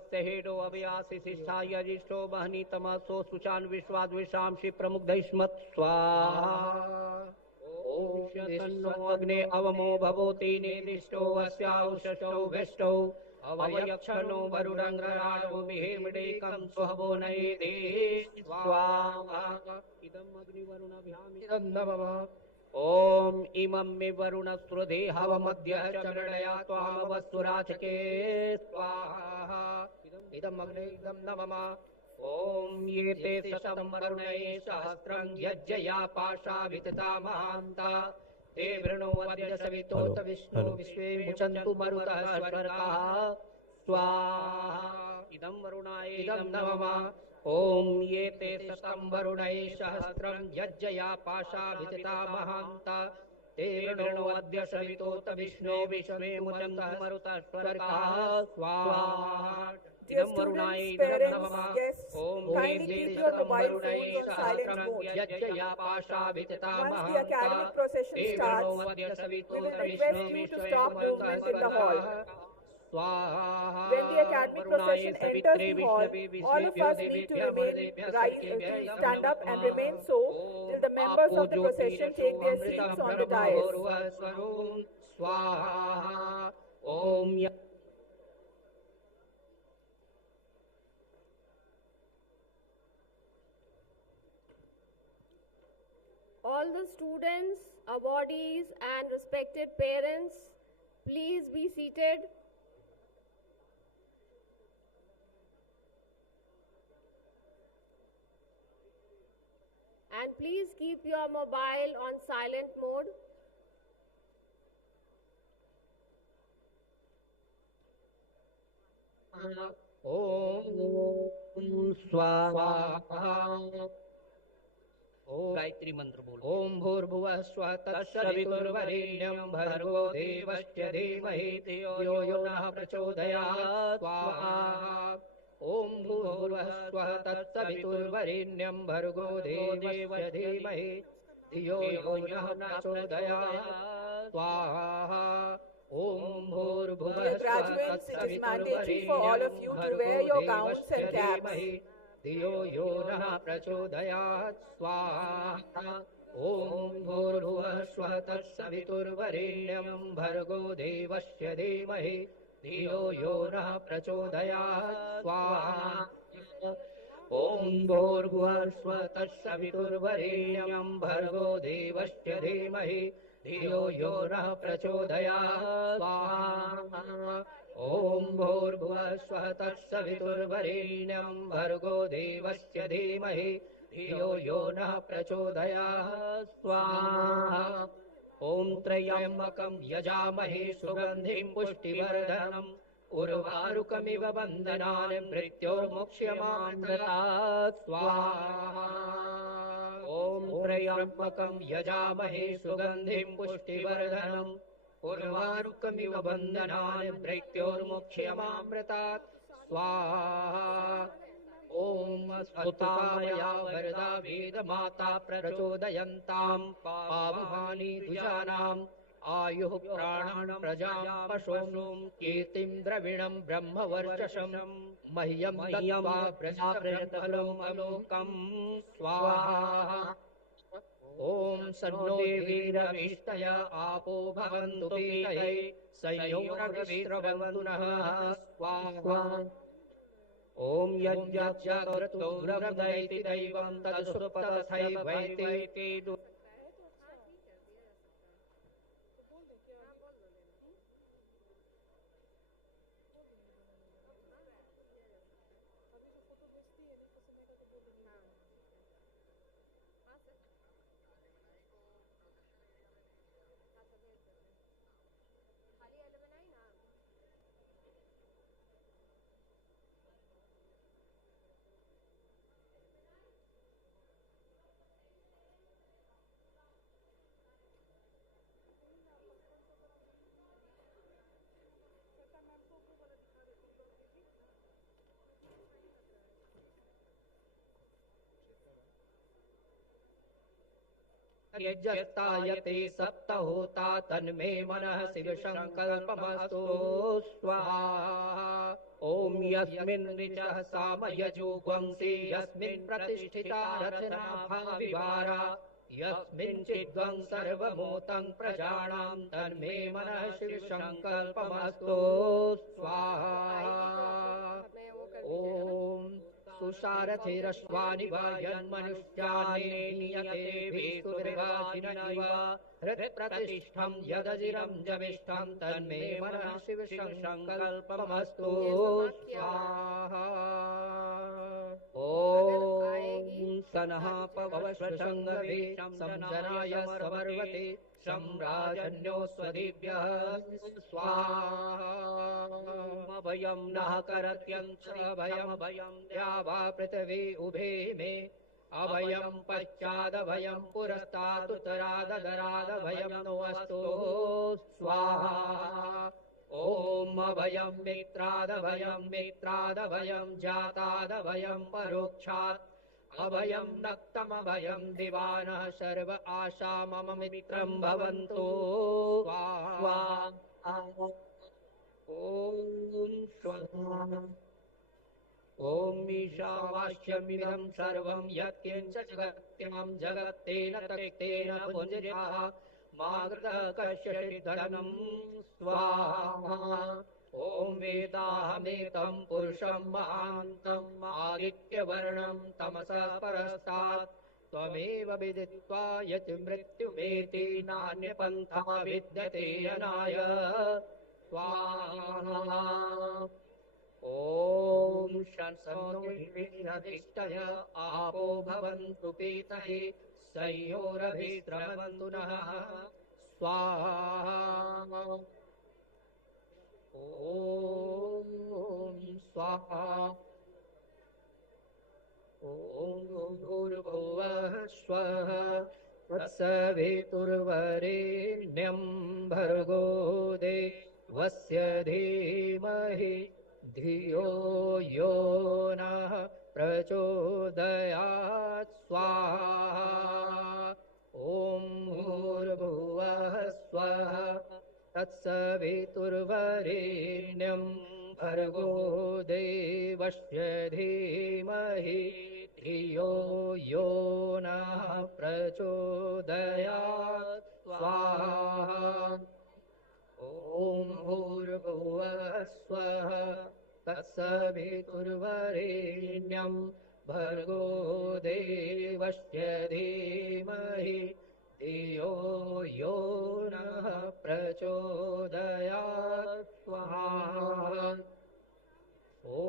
तमस्य हेडो अव्यासि शिष्टाय अजिष्टो बहनी तमसो सुचान विश्वाद्विषांसि प्रमुग्धैस्मत् स्वाहा ओम तन्नो अग्ने अवमो भवोति निर्दिष्टो अस्याउषष्टौ वेष्टौ अवयक्षणो वरुणङ्गराडो विहेमडेकं स्वहवो नयेदे स्वाहा इदम् अग्निवरुणभ्यामिदं नमः ओम इमं मे वरुणस्रुधे हवमद्यः चरणया त्वामवस्तुराचके स्वाहा इदम् अग्ने इदं नमः ओम ये ते शतं वरुणये सहस्रं यज्ञया पाशा वितता महान्ता ते वृणो अद्य सवितोत विष्णु विश्वे मुचन्तु मरुतः स्वर्गाः स्वाहा इदं वरुणाय इदं नमः ओम ये ते शतं वरुणये सहस्रं यज्ञया पाशा वितता महान्ता ते वृणो अद्य सवितोत विष्णु विश्वे मुचन्तु मरुतः स्वर्गाः स्वाहा इदं वरुणाय इदं नमः ओम kindly keep your mobile phones on silent mode. Once the academic procession starts, we will request you to stop movement in the hall. When the academic procession enters the hall, all of us need to stand up and remain so till the members of the procession take their seats on the dais. All the students, awardees and respected parents, please be seated. And please keep your mobile on silent mode. ओम स्वाहा ओम गायत्री मंत्र बोलो ओम भूर्भुवः स्वः तत्सवितुर्वरेण्यं भर्गो देवस्य धीमहि धियो यो नः प्रचोदयात् स्वाहा ओम भूर्भुवः स्वः तत्सवितुर्वरेण्यं भर्गो देवस्य धीमहि धियो यो नः प्रचोदयात् स्वाहा ओम भूर्भुवः स्वः तत्सवितुर्वरेण्यं भर्गो देवस्य धीमहि धियो यो नः प्रचोदयात् स्वाहा ओम भूर्भुवः स्वः तत्सवितुर्वरेण्यं भर्गो देवस्य धीमहि धियो यो नः प्रचोदयात् स्वाहा ओम भूर्भुवः स्वः तत्सवितुर्वरेण्यं भर्गो देवस्य धीमहि धियो यो नः प्रचोदयात् स्वाहा ओम भूर्भुवः स्वः तत्सवितुर्वरेण्यं भर्गो देवस्य धीमहि धियो यो नः प्रचोदयात् स्वाहा ओम त्र्यंबकं यजामहे सुगंधिं पुष्टिवर्धनम् उर्वारुकमिव बन्धनान् मृत्योर्मुक्ष्यमामृतात् स्वाहा ओम त्र्यंबकं यजामहे सुगंधिं पुष्टिवर्धनम् उर्वारुकमिव बन्धनान् मृत्योर्मुक्ष्यमामृतात् स्वाहा ओम स्तुतामया वरदा वेदमाता प्रचोदयन्तां पावहानि द्विजानाम् आयुः प्राणान् प्रजां पशून् कीर्तिं द्रविणं ब्रह्मवर्चसं मह्यं दत्त्वा प्रजाप्रजफलम् अलोकं स्वाहा ओम सन्नो देवीरविष्टय आपो भवन्तु पीतये संयोगविश्रवन्तु नः स्वाहा ओम यज्ञाचरतो ब्रह्मदैति दैवं तदसुपतथैवैति यज्ञस्तायते सप्तहोता तन्मे मनः शिवसङ्कल्पमस्तु स्वाहा ॐ यस्मिन् ऋचः सामयजुग्वंसि यस्मिन् प्रतिष्ठिता रचनाभा विवारा यस्मिञ्चिद्वं सर्वमूतं प्रजानां तन्मे मनः शिवसङ्कल्पमस्तु स्वाहा ॐ सुसारथिरश्वानि वा यन्मनुष्यान्येनियतेभिस्तुर्वाचिनैव हृत्प्रतिष्ठं यदजिरं जविष्ठं तन्मे मनः शिवसङ्कल्पमस्तु स्वाहा ॐ सनः पवश्वशङ्गवे संजनाय समर्वते सम्राजन्यो स्वदिभ्यः स्वाहा भयं नः करत्यन्तभयं द्यावा पृथिवी उभे मे अभयं पश्चादभयं पुरस्तादुतरादरादभयं नो अस्तु स्वाहा ॐ अभयं मित्रादभयं जातादभयं परोक्षात् अभयं नक्तमभयं दिवानः सर्व आशा मम मित्रं भवन्तु स्वाहा ॐ ईशावास्यमिदं सर्वं यत्किञ्च जगत्यां जगत्तेन तक्तेन पुञ्जयाः मा कृतः कश्चिद्धनं स्वाहा ॐ वेदाहमेतं पुरुषं महान्तम् आदित्यवर्णं तमसः परस्तात् त्वमेव विदित्वा यत् मृत्युमेति नान्यपन्था विद्यते अनाय स्वाहा ॐ शंसोऽधिष्ठय आपो भवन्तु पीतये संयोरभिस्रवन्तु नः स्वाहा ॐ स्वाहा ॐ भूर्भुवः स्वः तत्सवितुर्वरेण्यं भर्गो देवस्य धीमहि धियो यो नः प्रचोदयात् स्वाहा ॐ भूर्भुवः स्वः तत्सवितुर्वरेण्यं भर्गो देवस्य धीमहि धियो यो नः प्रचोदयात् स्वाहा ॐ भूर्भुवः स्वः तत्सवितुर्वरेण्यं भर्गो देवस्य धीमहि धियो यो नः प्रचोदयात् स्वाहा ॐ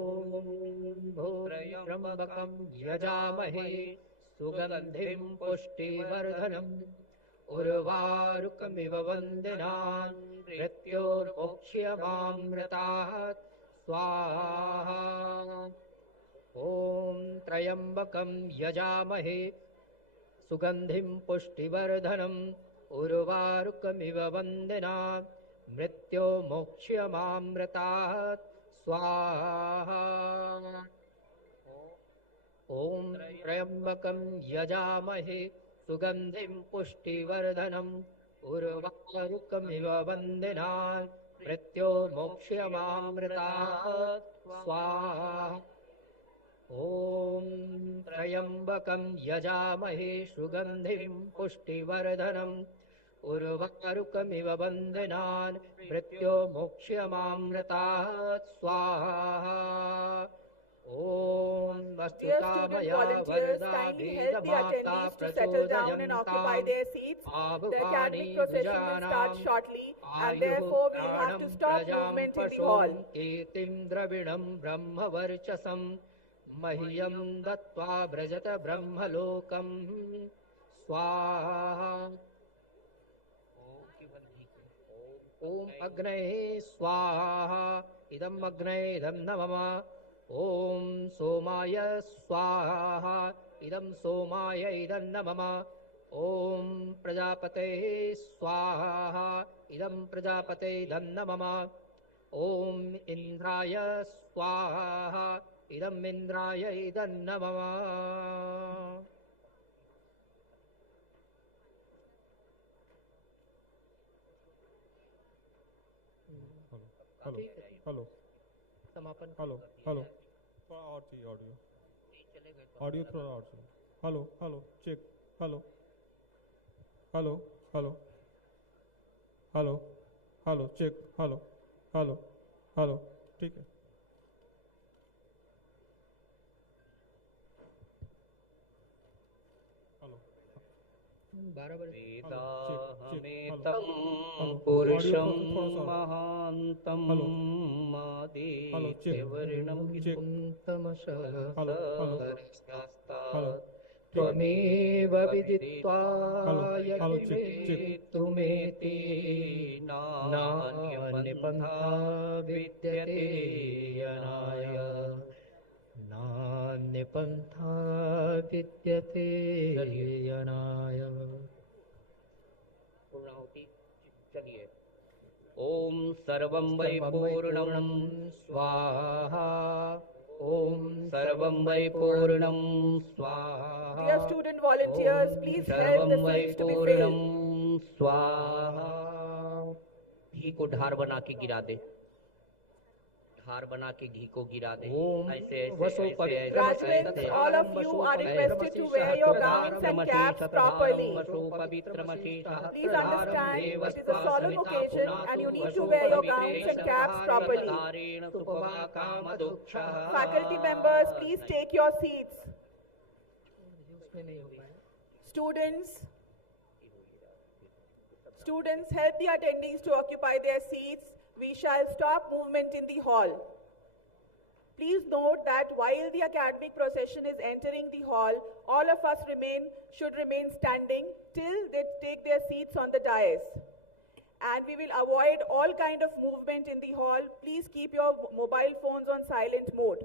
भूर्यम्बकं यजामहे सुगन्धिं पुष्टिवर्धनम् उर्वारुकमिव वन्दनान् मृत्योर्मोक्ष्यमामृतात् स्वाहा ॐ त्र्यम्बकं यजामहे सुगन्धिं पुष्टिवर्धनम् उर्वारुकमिव वन्दनान् मृत्योर्मोक्ष्यमामृतात् स्वाहा ॐ त्र्यम्बकं यजामहे सुगन्धिं पुष्टिवर्धनम् उर्वारुकमिव वन्दनान् मृत्योर्मोक्ष्यमामृतात् स्वाहा ॐ त्र्यम्बकं यजामहे सुगन्धिं पुष्टिवर्धनम् उर्वारुकमिव वन्दनान् मृत्योर्मोक्ष्यमामृतात् स्वाहा ॐ वस्तुकामया वरदाभिदमाता प्रचोदयन्ताम् आभुवानि द्विजानां आयुः प्राणं प्रजां पशून् कीर्तिं द्रविणं ब्रह्मवर्चसं मह्यं दत्त्वा व्रजत ब्रह्मलोकम् स्वाहा ॐ अग्नये स्वाहा इदम् अग्नये इदं न मम ॐ सोमाय स्वाहा इदं सोमाय इदं न मम ॐ प्रजापतये स्वाहा इदं प्रजापते इदं न मम ॐ इन्द्राय स्वाहा इदम् इन्द्राय इदं न मम हेलो समापन हेलो हेलो थोड़ा और चाहिए ऑडियो ऑडियो थोड़ा और चाहिए hello hello check hello hello hello hello hello check hello hello hello ठीक है हेलो 12 बजे वेदाहमेतं पुरुषं महान्तं हेलो मादित्यवर्णं तमसः हेलो त्वमेव विदित्वा हेलो यतिमेतुमेति नान्यपन्था विद्यते यनाय नान्यपन्था विद्यते यनाय। पूर्णाहुति चलिए। ओम सर्वं वै पूर्णं स्वाहा ओम सर्वं वै पूर्णं स्वाहा Dear student volunteers, please help सर्वं the why seats to be पूर्णं filled. स्वाहा। घी को ढार बना के गिरा दे, ढार बना के घी को गिरा दे। ऐसे ऐसे Graduates, all of you are requested to wear your gowns and caps properly. Please understand, it is a solemn occasion and you need to wear your gowns and caps properly. Faculty members, please take your seats. Students, help the attendees to occupy their seats. We shall stop movement in the hall. Please note that while the academic procession is entering the hall, all of us should remain standing till they take their seats on the dais. And we will avoid all kind of movement in the hall. Please keep your mobile phones on silent mode.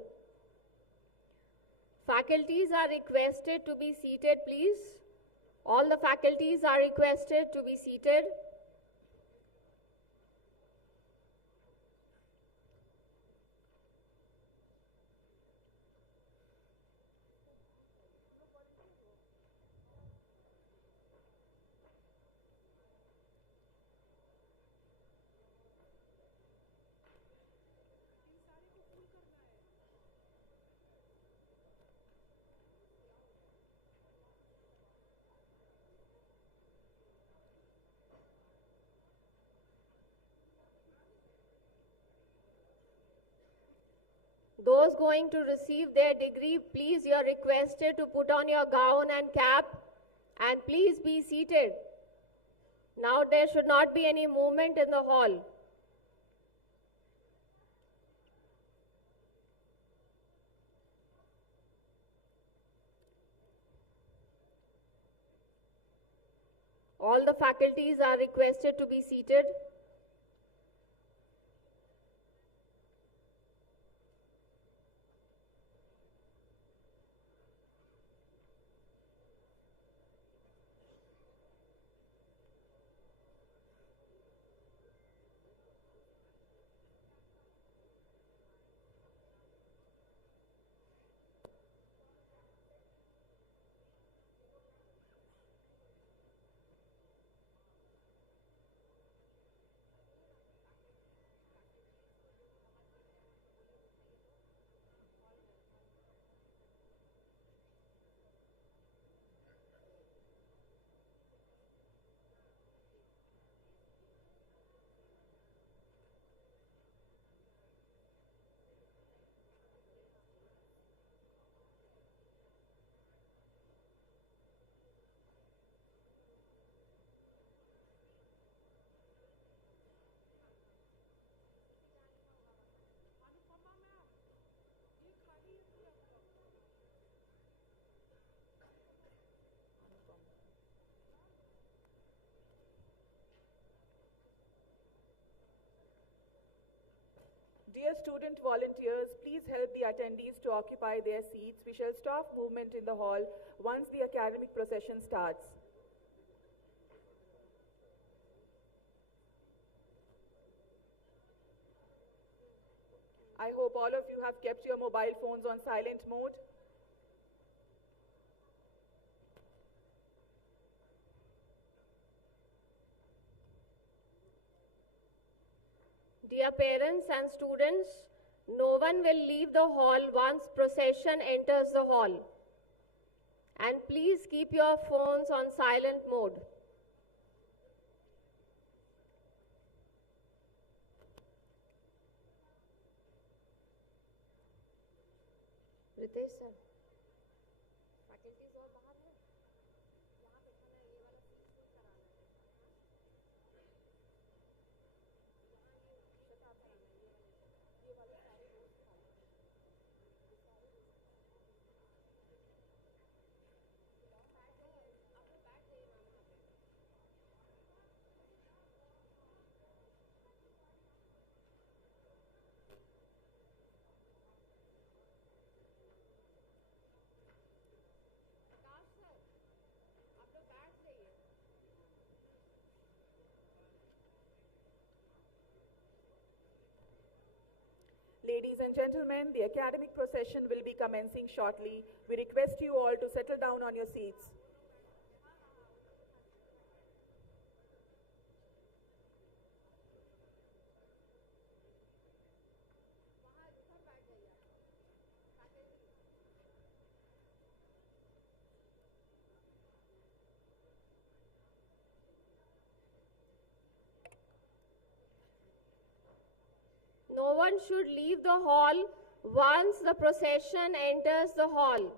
Faculties are requested to be seated, please. All the faculties are requested to be seated. Those going to receive their degree, please, you are requested to put on your gown and cap and please be seated. Now there should not be any movement in the hall. All the faculties are requested to be seated. Dear student volunteers, please help the attendees to occupy their seats. We shall stop movement in the hall once the academic procession starts. I hope all of you have kept your mobile phones on silent mode. Dear parents and students, No one will leave the hall once procession enters the hall. And please keep your phones on silent mode. Ritesh sir, faculties और बाहर हैं, यहाँ बैठाना है, ये वाला fees नहीं कराना है, यहाँ ये शताब कराना है, ये वाले सारे रोज खाना है, ये सारे रोज बैठ जाइए, आप लोग बैठ जाइए मैम वहाँ पे। प्रकाश सर, आप लोग बैठ जाइए। Ladies and gentlemen, the academic procession will be commencing shortly. We request you all to settle down on your seats. No one should leave the hall once the procession enters the hall.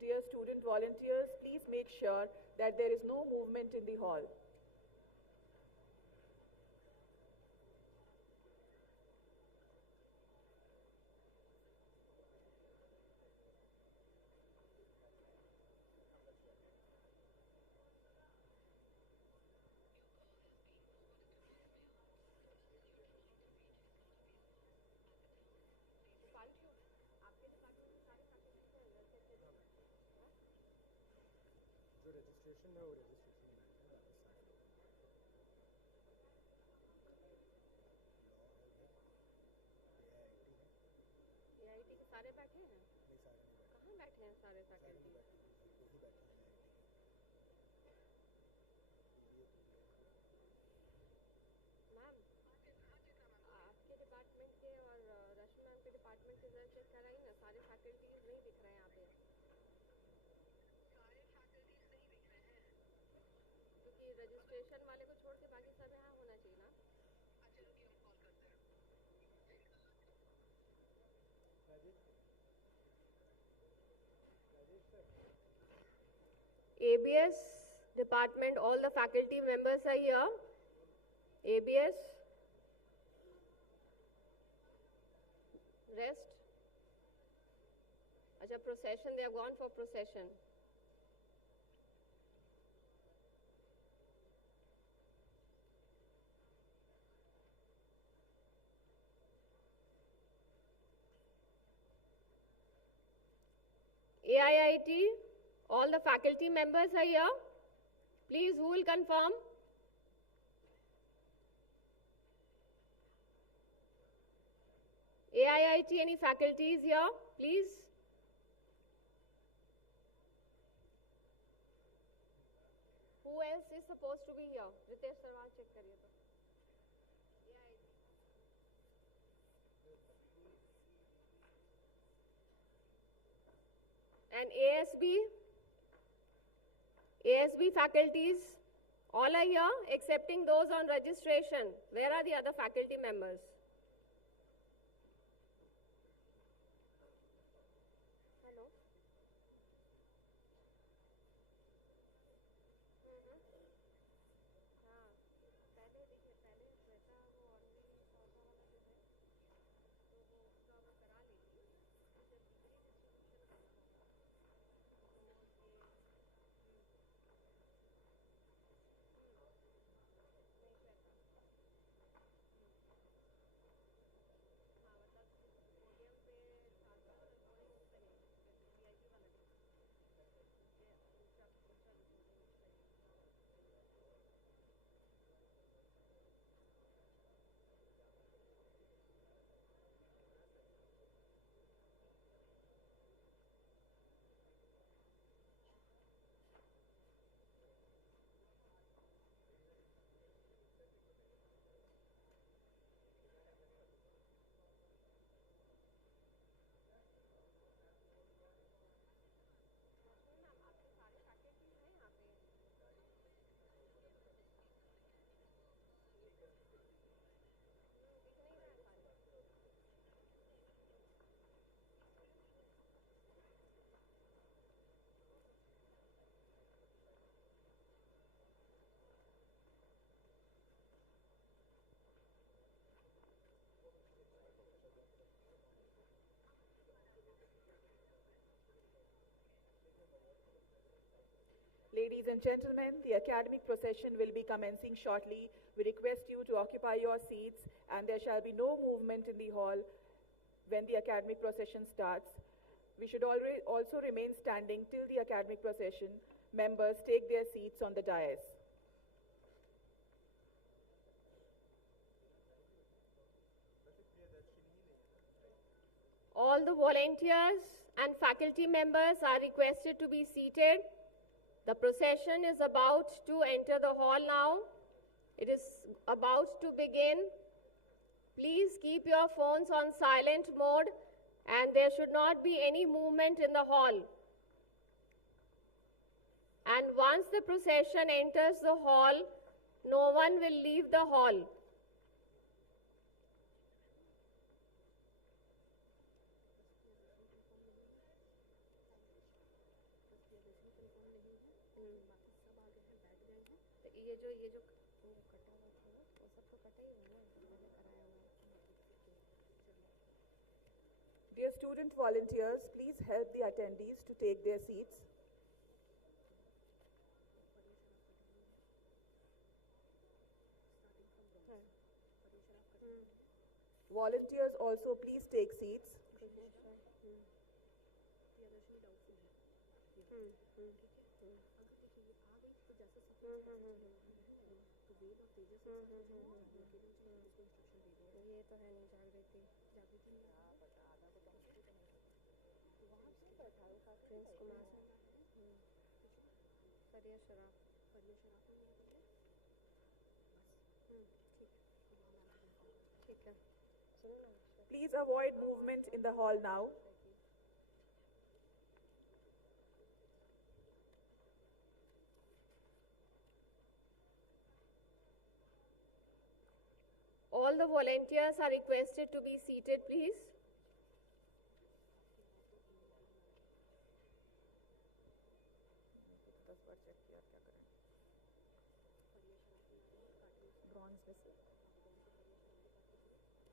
Dear student volunteers, please make sure that there is no movement in the hall. Registration है वो registration AIT के सारे बैठे हैं? नहीं सारे नहीं बैठे। कहाँ बैठे हैं सारे फैकल्टी? यही बैठे हैं मैम, आपके डिपार्टमेंट के और रश्मि मैम के डिपार्टमेंट के रिजल्ट चेक कराइए ना, सारे फैकल्टीज नहीं दिख रहे हैं यहाँ पे। क्योंकि रजिस्ट्रेशन वाले को छोड़ के बाकी सब यहाँ होना चाहिए ना। ABS department, all the faculty members are here. ABS, rest. Acha, procession, they have gone for procession. AIIT, all the faculty members are here. Please, who will confirm? AIIT, any faculties here, please? Who else is supposed to be here? Ritesh Sarwal, check kariye to. And ASB faculties, all are here excepting those on registration. Where are the other faculty members? Hello? हाँ, पहले देखिए, पहले श्वेता वो online वाला जो है, तो वो उसका वो करा लेगी, जब डिग्री डिस्ट्रीब्यूशन करना होगा, तो ये नहीं श्वेता, हाँ मतलब पोडियम पे साथ-साथ रिकॉर्डिंग उस पे नहीं, VIP वाला नहीं, ये ऊंचा ऊंचा रिकॉर्डिंग उस पे नहीं। Ladies and gentlemen, the academic procession will be commencing shortly. We request you to occupy your seats, and there shall be no movement in the hall when the academic procession starts. We should also remain standing till the academic procession members take their seats on the dais. All the volunteers and faculty members are requested to be seated. The procession is about to enter the hall now. It is about to begin. Please keep your phones on silent mode, and there should not be any movement in the hall. And once the procession enters the hall, no one will leave the hall. Dear student volunteers, please help the attendees to take their seats. Volunteers also please take seats. ये तो है नहीं जागृति जागृति नहीं Prince Kumar फरिया शराफ ठीक है सुनो ना Please avoid movement in the hall now. All the volunteers are requested to be seated, please. Bronze में से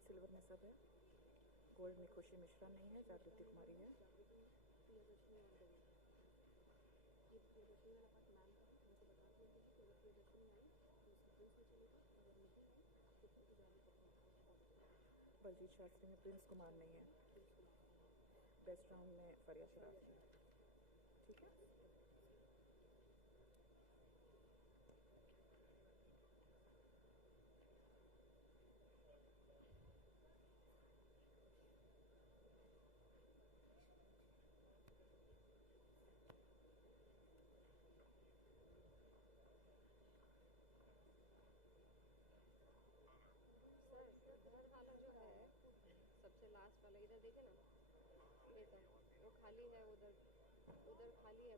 सिल्वर में सब है, गोल्ड में खुशी मिश्रा नहीं है, जागृति कुमारी है। बलजीत शास्त्री में प्रिंस कुमार नहीं है, बेस्ट राउंड में फरिया शराफ है। ठीक है।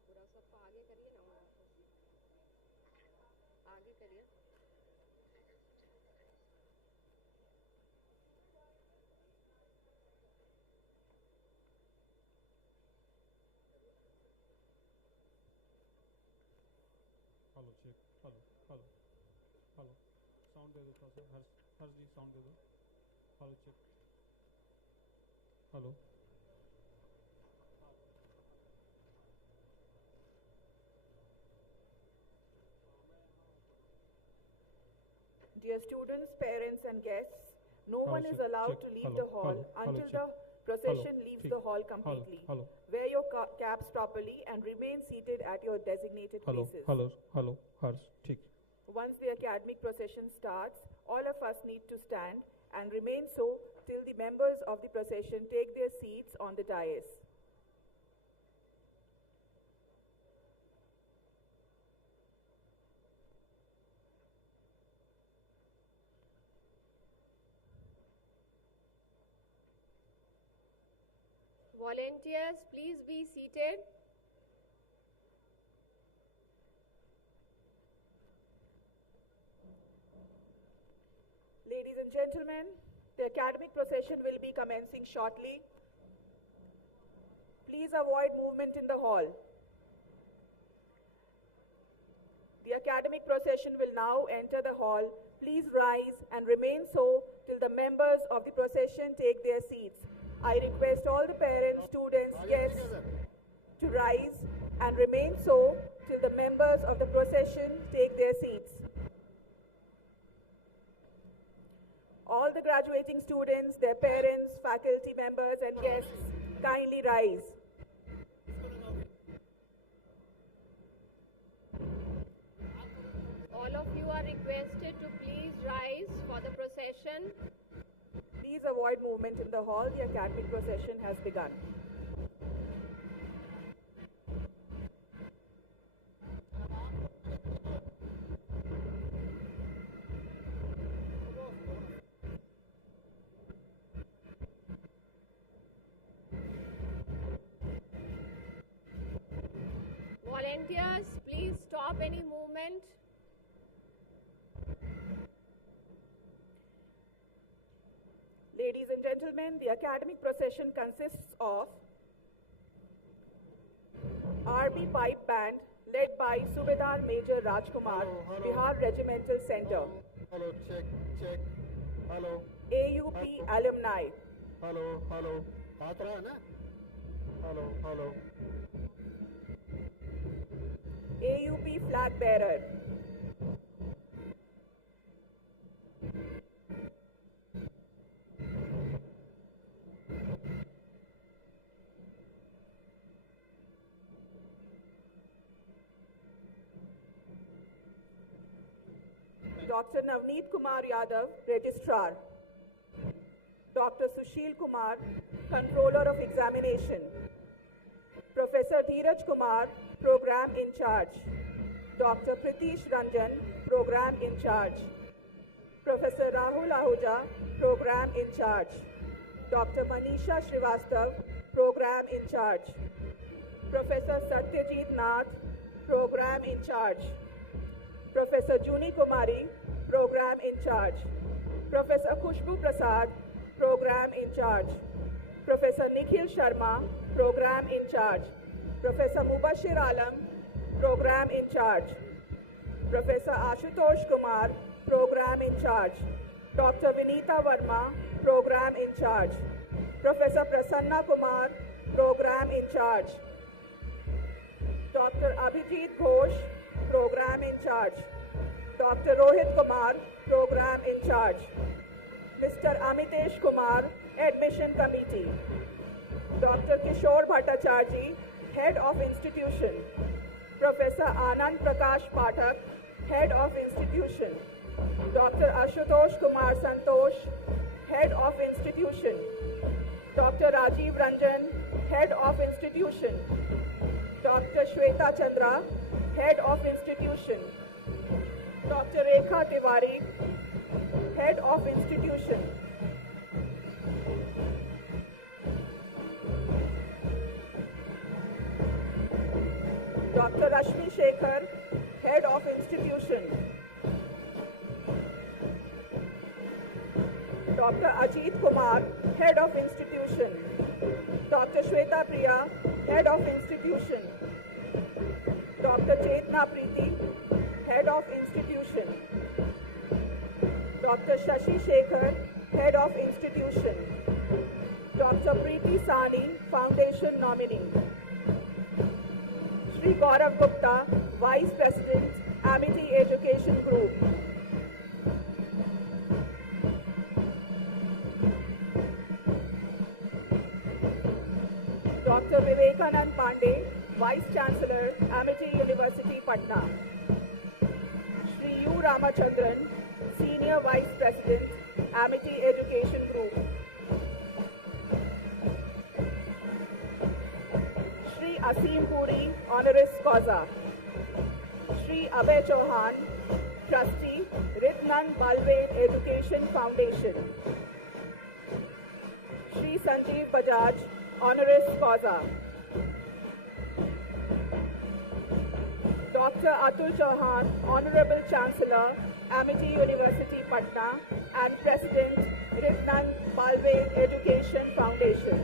पूरा सब आगे करिए ना, आगे करिए। Hello check, hello hello hello, sound दे दो थोड़ा सा, हर्ष जी साउंड दे दो। Hello check, hello. Dear students, parents and guests, no Hello, one is check, allowed check. to leave Hello, the hall hello, hello, until check. the procession Hello, leaves check. the hall Hello, completely. hello. Wear your caps properly and remain seated at your designated Hello, places. hello, hello, Harsh, ठीक। Once the academic procession starts, all of us need to stand and remain so till the members of the procession take their seats on the dais. Volunteers, please be seated. Ladies and gentlemen, the academic procession will be commencing shortly. Please avoid movement in the hall. The academic procession will now enter the hall. Please rise and remain so till the members of the procession take their seats. I request all the parents, students, guests to rise and remain so till the members of the procession take their seats. All the graduating students, their parents, faculty members and guests, kindly rise. All of you are requested to please rise for the procession. Please avoid movement in the hall. The academic procession has begun. Volunteers, please stop any movement. Ladies and gentlemen, the academic procession consists of RB Pipe Band led by Subedar Major Rajkumar, Hello. Bihar Regimental Center. Hello, check, check. Hello, AUP Alumni, hello, hello. बात रहा है ना? Hello, hello. AUP Flag Bearer, Dr. Navneet Kumar Yadav, Registrar, Dr. Sushil Kumar, Controller of Examination, Professor Dheeraj Kumar, Program in Charge, Dr. Pritish Ranjan, Program in Charge, Professor Rahul Ahuja, Program in Charge, Dr. Manisha Srivastav, Program in Charge, Professor Satyajit Nath, Program in Charge, Professor Juni Kumari, Program in Charge, Professor Khushbu Prasad, Program in Charge, Professor Nikhil Sharma, Program in Charge, Professor Mubashir Alam, Program in Charge, Professor Ashutosh Kumar, Program in Charge, Dr. Vinita Verma, Program in Charge, Professor Prasanna Kumar, Program in Charge, Dr. Abhijit Ghosh, Program in Charge, Dr. Rohit Kumar, Program in Charge, Mr. Amitesh Kumar, Admission Committee, Dr. Kishore Bhattacharjee, Head of Institution, Professor Anand Prakash Pathak, Head of Institution, Dr. Ashutosh Kumar Santosh, Head of Institution, Dr. Rajiv Ranjan, Head of Institution, Dr. Shweta Chandra, Head of Institution, Dr. Rekha Tiwari, Head of Institution, Dr. Rashmi Shekhar, Head of Institution. Dr. Ajit Kumar, Head of Institution. Dr. Shweta Priya, Head of Institution. Dr. Chetna Preeti, Head of Institution. Dr. Shashi Shekhar, Head of Institution. Dr. Preeti Sani, Foundation Nominee. Shri Gaurav Gupta, Vice President, Amity Education Group. Dr. Vivekanand Pandey, Vice Chancellor, Amity University, Patna. Shri U. Ramachandran, Senior Vice President, Amity Education Group. Shri Asim Puri, Honoris Causa. Shri Abhay Chauhan, Trustee, Ritnan Balvain Education Foundation. Shri Sanjeev Bajaj, Honoris Causa. Dr. Atul Chauhan, Honorable Chancellor, Amity University, Patna, and President, Ritnan Balvain Education Foundation.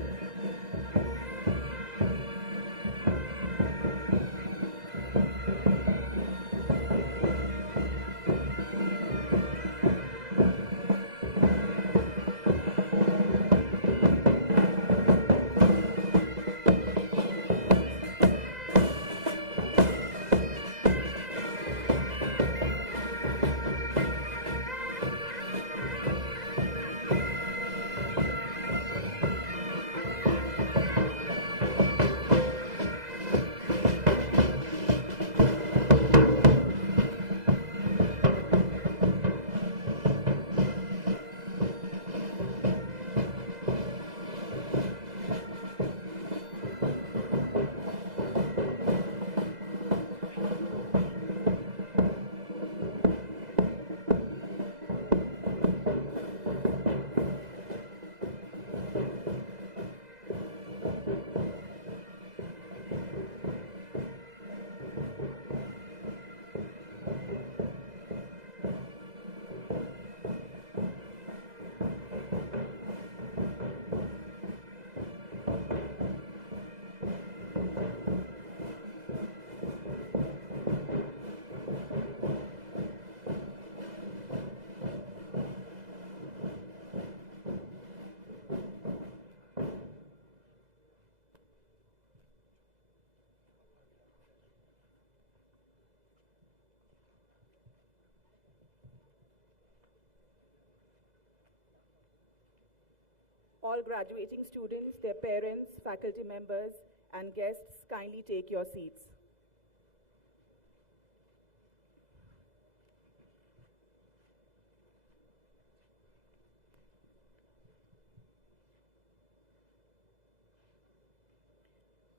All graduating students, their parents, faculty members, and guests, kindly take your seats.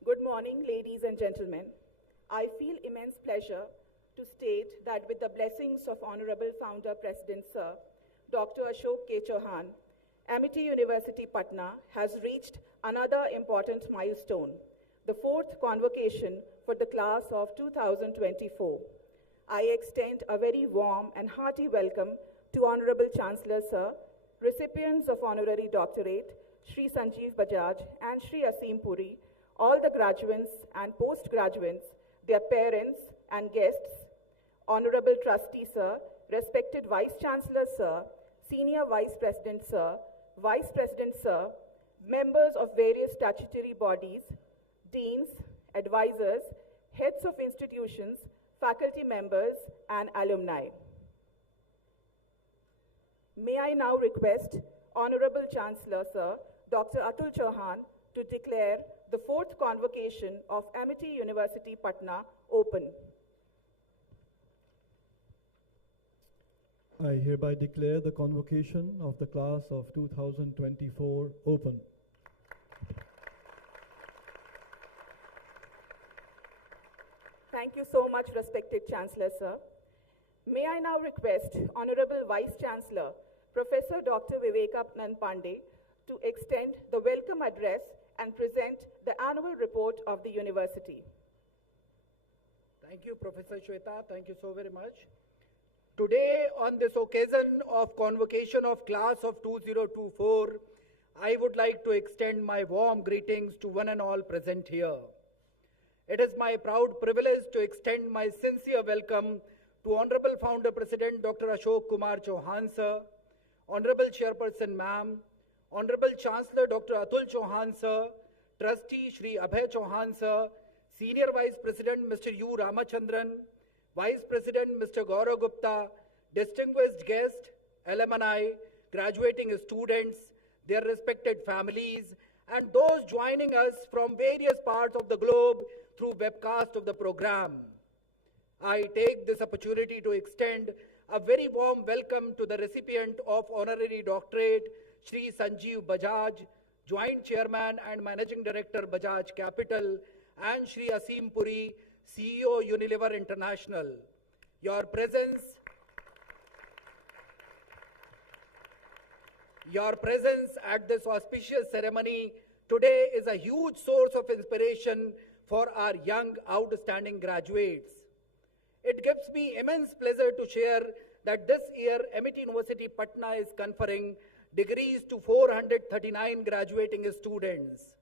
Good morning, ladies and gentlemen. I feel immense pleasure to state that with the blessings of Honorable Founder President Sir, Dr. Ashok K. Chauhan, Amity University, Patna has reached another important milestone, the fourth convocation for the class of 2024. I extend a very warm and hearty welcome to Honorable Chancellor Sir, recipients of honorary doctorate, Shri Sanjeev Bajaj and Shri Asim Puri, all the graduates and postgraduates, their parents and guests, Honorable Trustee Sir, respected Vice Chancellor Sir, Senior Vice President Sir, Vice President Sir, members of various statutory bodies, deans, advisors, heads of institutions, faculty members, and alumni. May I now request Honorable Chancellor Sir, Dr. Atul Chauhan, to declare the fourth convocation of Amity University, Patna open. I hereby declare the convocation of the class of 2024 open. Thank you so much, respected Chancellor Sir. May I now request Honorable Vice Chancellor, Professor Dr. Vivekanand Pandey, to extend the welcome address and present the annual report of the university. Thank you, Professor Shweta. Thank you so very much. Today, on this occasion of convocation of class of 2024, I would like to extend my warm greetings to one and all present here. It is my proud privilege to extend my sincere welcome to Honorable Founder President Dr. Ashok Kumar Chauhan sir, Honorable Chairperson ma'am, Honorable Chancellor Dr. Atul Chauhan sir, Trustee Shri Abhay Chauhan sir, Senior Vice President Mr. U. Ramachandran, Vice President Mr. Gaurav Gupta, distinguished guests, alumni, graduating students, their respected families, and those joining us from various parts of the globe through webcast of the program. I take this opportunity to extend a very warm welcome to the recipient of Honorary Doctorate, Shri Sanjeev Bajaj, Joint Chairman and Managing Director Bajaj Capital, and Shri Asim Puri, CEO Unilever International. Your presence at this auspicious ceremony today is a huge source of inspiration for our young, outstanding graduates. It gives me immense pleasure to share that this year Amity University Patna is conferring degrees to 439 graduating students.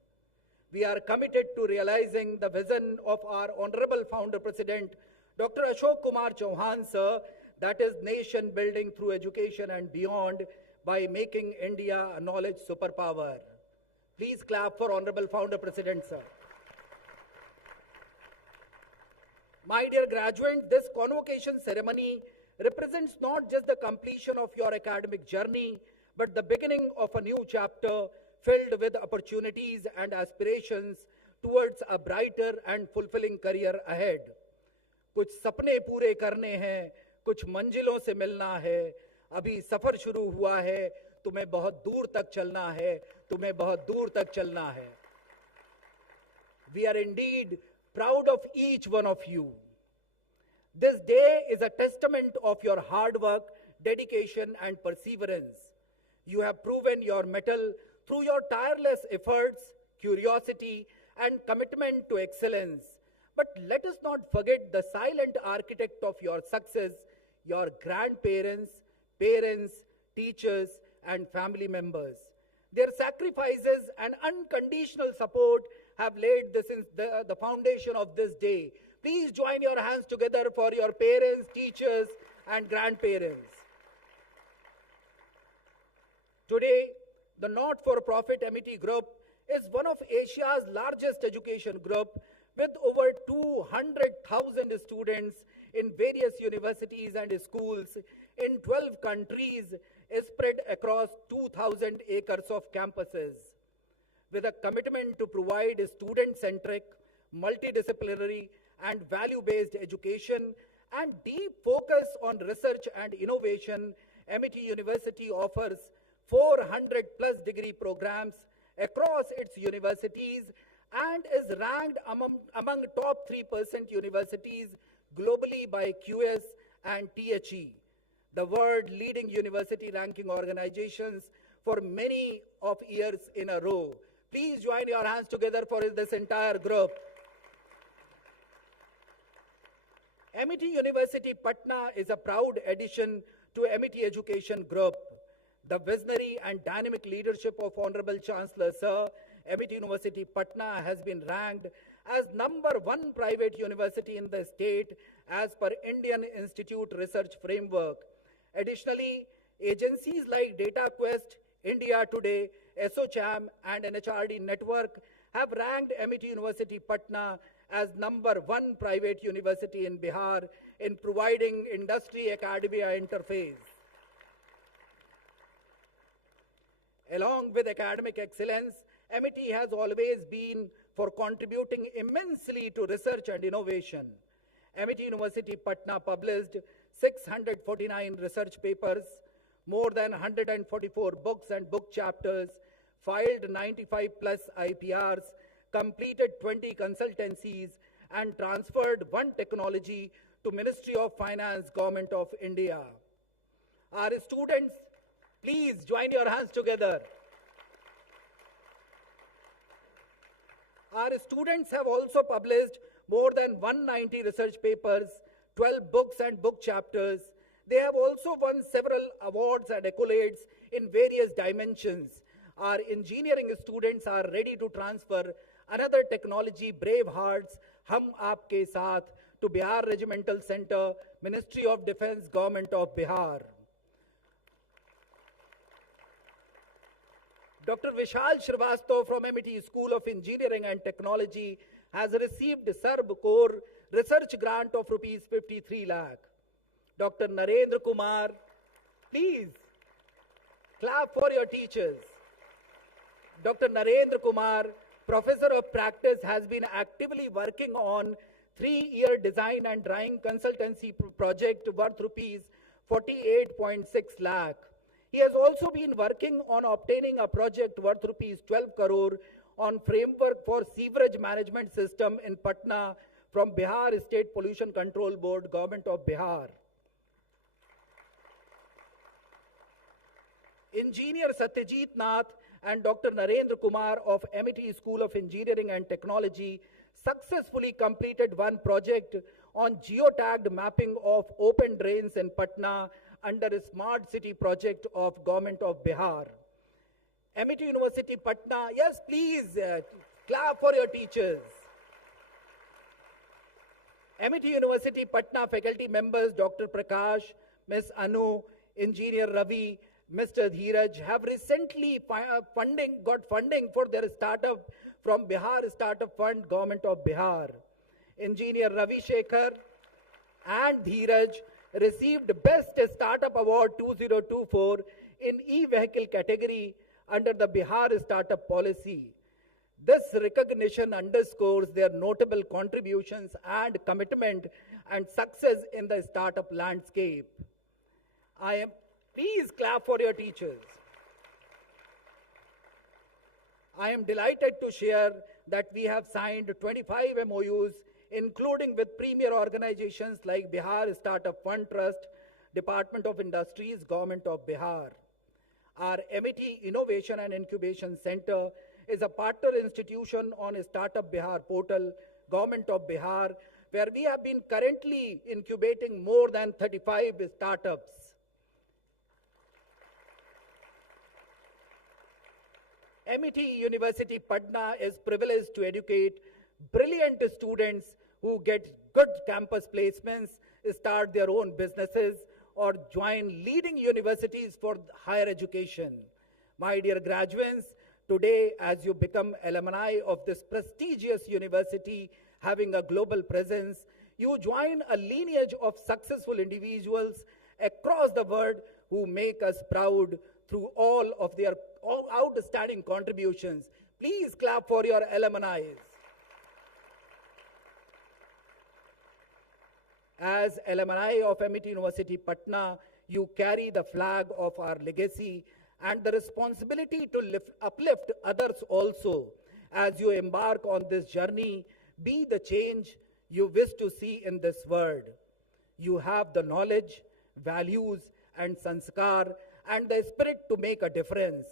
We are committed to realizing the vision of our Honorable Founder President, Dr. Ashok Kumar Chauhan sir, that is nation building through education and beyond by making India a knowledge superpower. Please clap for Honorable Founder President sir. My dear graduates, this convocation ceremony represents not just the completion of your academic journey, but the beginning of a new chapter filled with opportunities and aspirations towards a brighter and fulfilling career ahead. कुछ सपने पूरे करने हैं, कुछ मंजिलों से मिलना है, अभी सफर शुरू हुआ है, तुम्हें बहुत दूर तक चलना है, तुम्हें बहुत दूर तक चलना है. We are indeed proud of each one of you. This day is a testament of your hard work, dedication, and perseverance. You have proven your mettle through your tireless efforts, curiosity, and commitment to excellence. But let us not forget the silent architect of your success, your grandparents, parents, teachers, and family members. Their sacrifices and unconditional support have laid the foundation of this day. Please join your hands together for your parents, teachers, and grandparents. Today, the not-for-profit Amity Group is one of Asia's largest education group with over 200,000 students in various universities and schools in 12 countries spread across 2,000 acres of campuses. With a commitment to provide student-centric, multidisciplinary, and value-based education and deep focus on research and innovation, Amity University offers 400 plus degree programs across its universities and is ranked among top 3% universities globally by QS and THE, the world leading university ranking organizations, for many of years in a row. Please join your hands together for this entire group. Amity University Patna is a proud addition to Amity Education Group. The visionary and dynamic leadership of Honorable Chancellor Sir, Amity University Patna has been ranked as #1 private university in the state as per Indian Institute Research Framework. Additionally, agencies like DataQuest, India Today, SOCHAM, and NHRD Network have ranked Amity University Patna as #1 private university in Bihar in providing industry-academia interface. Along with academic excellence, Amity has always been for contributing immensely to research and innovation. Amity University Patna published 649 research papers, more than 144 books and book chapters, filed 95 plus IPRs, completed 20 consultancies, and transferred 1 technology to Ministry of Finance, Government of India. Our students, please join your hands together. Our students have also published more than 190 research papers, 12 books and book chapters. They have also won several awards and accolades in various dimensions. Our engineering students are ready to transfer another technology, brave hearts, Hum Aapke Saath, to Bihar Regimental Center, Ministry of Defense, Government of Bihar. Dr. Vishal Shrivastava from Amity School of Engineering and Technology has received SARB Core Research Grant of Rs 53 lakh. Dr. Narendra Kumar, please clap for your teachers. Dr. Narendra Kumar, Professor of Practice, has been actively working on 3-year design and drawing consultancy project worth Rs 48.6 lakh. He has also been working on obtaining a project worth Rs 12 crore on framework for sewerage management system in Patna from Bihar State Pollution Control Board, Government of Bihar. Engineer Satyajit Nath and Dr. Narendra Kumar of Amity School of Engineering and Technology successfully completed one project on geotagged mapping of open drains in Patna under a smart city project of Government of Bihar. Amity University Patna, yes please, clap for your teachers. Amity University Patna faculty members Dr. Prakash, Ms. Anu, Engineer Ravi, Mr. Dheeraj have recently got funding for their startup from Bihar Startup Fund, Government of Bihar. Engineer Ravi Shekhar and Dheeraj received Best Startup Award 2024 in e-vehicle category under the Bihar Startup Policy. This recognition underscores their notable contributions and commitment and success in the startup landscape. Please clap for your teachers. I am delighted to share that we have signed 25 MOUs, including with premier organizations like Bihar Startup Fund Trust, Department of Industries, Government of Bihar. Our Amity Innovation and Incubation Center is a partner institution on Startup Bihar portal, Government of Bihar, where we have been currently incubating more than 35 startups. Amity University Patna is privileged to educate brilliant students who get good campus placements, start their own businesses, or join leading universities for higher education. My dear graduates, today as you become alumni of this prestigious university having a global presence, you join a lineage of successful individuals across the world who make us proud through all of their outstanding contributions. Please clap for your alumni. As alumni of Amity University Patna, you carry the flag of our legacy and the responsibility to uplift others also. As you embark on this journey, be the change you wish to see in this world. You have the knowledge, values, and sanskar, and the spirit to make a difference.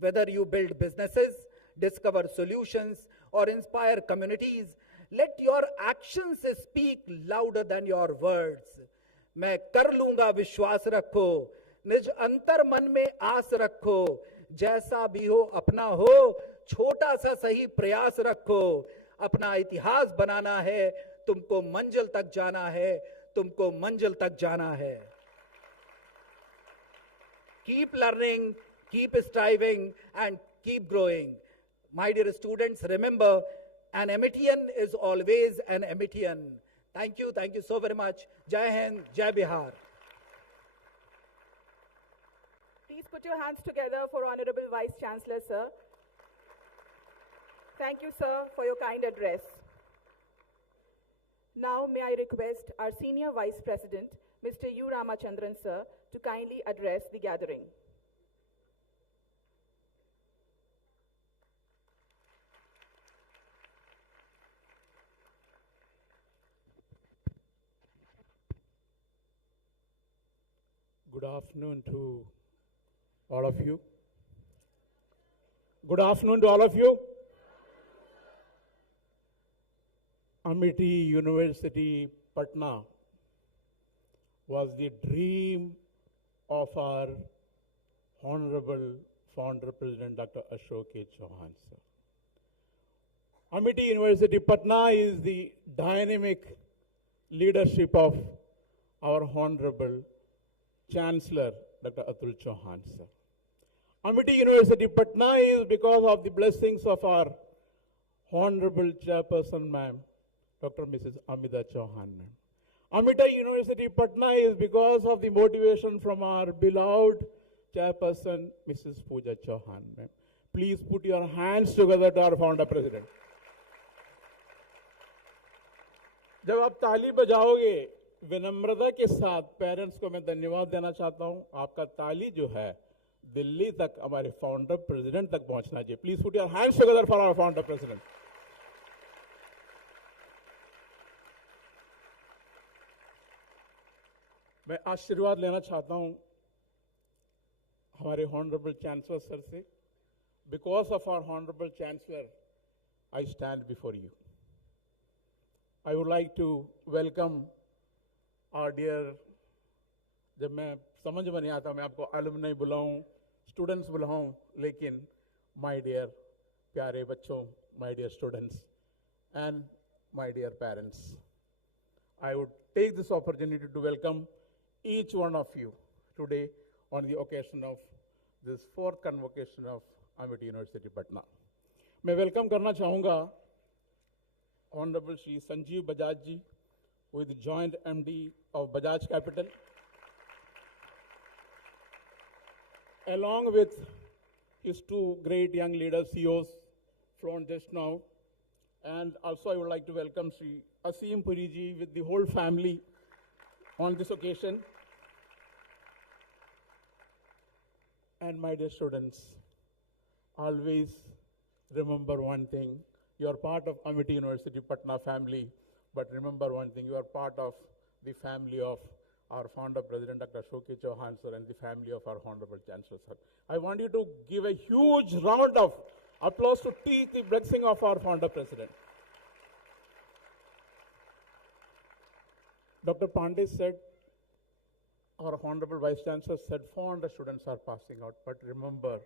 Whether you build businesses, discover solutions, or inspire communities, let your actions speak louder than your words. मैं कर लूंगा विश्वास रखो, निज अंतर मन में आस रखो, जैसा भी हो अपना हो, छोटा सा सही प्रयास रखो, अपना इतिहास बनाना है, तुमको मंजिल तक जाना है, तुमको मंजिल तक जाना है. Keep learning, keep striving, and keep growing. My dear students, remember, an Amityan is always an Amityan. Thank you so very much. Jai Hind, Jai Bihar. Please put your hands together for Honorable Vice Chancellor, sir. Thank you, sir, for your kind address. Now, may I request our Senior Vice President, Mr. U. Ramachandran, sir, to kindly address the gathering. Good afternoon to all of you. Good afternoon to all of you. Amity University, Patna was the dream of our Honorable Founder President Dr. Ashok K. Chauhan, sir. Amity University, Patna is the dynamic leadership of our Honorable Chancellor Dr. Atul Chauhan, sir. Amity University, Patna is because of the blessings of our Honorable Chairperson, ma'am, Dr. Mrs. Amita Chauhan, ma'am. Amity University, Patna is because of the motivation from our beloved Chairperson, Mrs. Pooja Chauhan, ma'am. Please put your hands together to our Founder President. जब आप ताली बजाओगे विनम्रता के साथ parents को मैं धन्यवाद देना चाहता हूं. आपका ताली जो है दिल्ली तक हमारे फाउंडर प्रेसिडेंट तक पहुंचना चाहिए. Please put your hands together for our founder president. मैं आशीर्वाद लेना चाहता हूं हमारे हॉनरेबल चांसलर सर से. Because of our honourable chancellor I stand before you. I would like to welcome our dear, जब मैं समझ में नहीं आता मैं आपको alumni बुलाऊं, students बुलाऊं, लेकिन my dear प्यारे बच्चों, my dear students and my dear parents, I would take this opportunity to welcome each one of you today on the occasion of this fourth convocation of Amity University, Patna. मैं welcome करना चाहूँगा Honorable Shri Sanjeev Bajaj ji, who is the Joint MD of Bajaj Capital, along with his two great young leaders, CEOs, flown just now. And also I would like to welcome Shri Asim Puri ji with the whole family on this occasion. And my dear students, always remember one thing. You are part of Amity University Patna family, but remember one thing, you are part of the family of our founder President Dr. Ashok K. Chauhan sir and the family of our Honorable Chancellor sir. I want you to give a huge round of applause to take the blessing of our founder President. Dr. Pandey said, our Honorable Vice Chancellor said, 400 students are passing out, but remember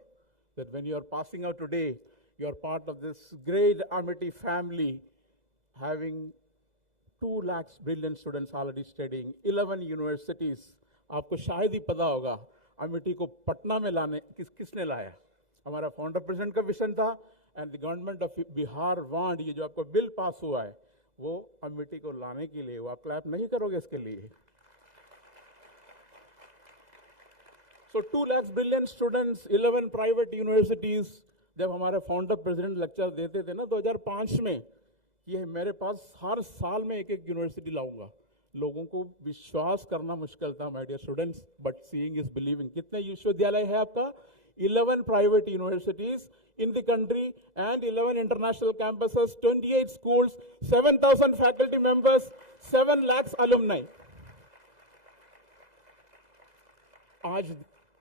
that when you are passing out today, you are part of this great Amity family, having 2 lakhs brilliant students already studying, 11 universities. आपको शायद ही पता होगा Amity को पटना में लाने किसने लाया. हमारा फाउंडर प्रेसिडेंट का विजन था and the government of Bihar want ये जो आपको बिल पास हुआ है वो अमिटी को लाने के लिए. वो आप क्लैप नहीं करोगे इसके लिए. So 2 lakhs brilliant students, 11 private universities. जब हमारे फाउंडर प्रेसिडेंट लेक्चर देते थे ना 2005 में, ये मेरे पास हर साल में एक यूनिवर्सिटी लाऊंगा. लोगों को विश्वास करना मुश्किल था my dear students, but seeing is believing. कितने विश्वविद्यालय है आपका? 11 private universities in the country and 11 international campuses, 28 schools, 7,000 faculty members, 7 lakhs alumni. आज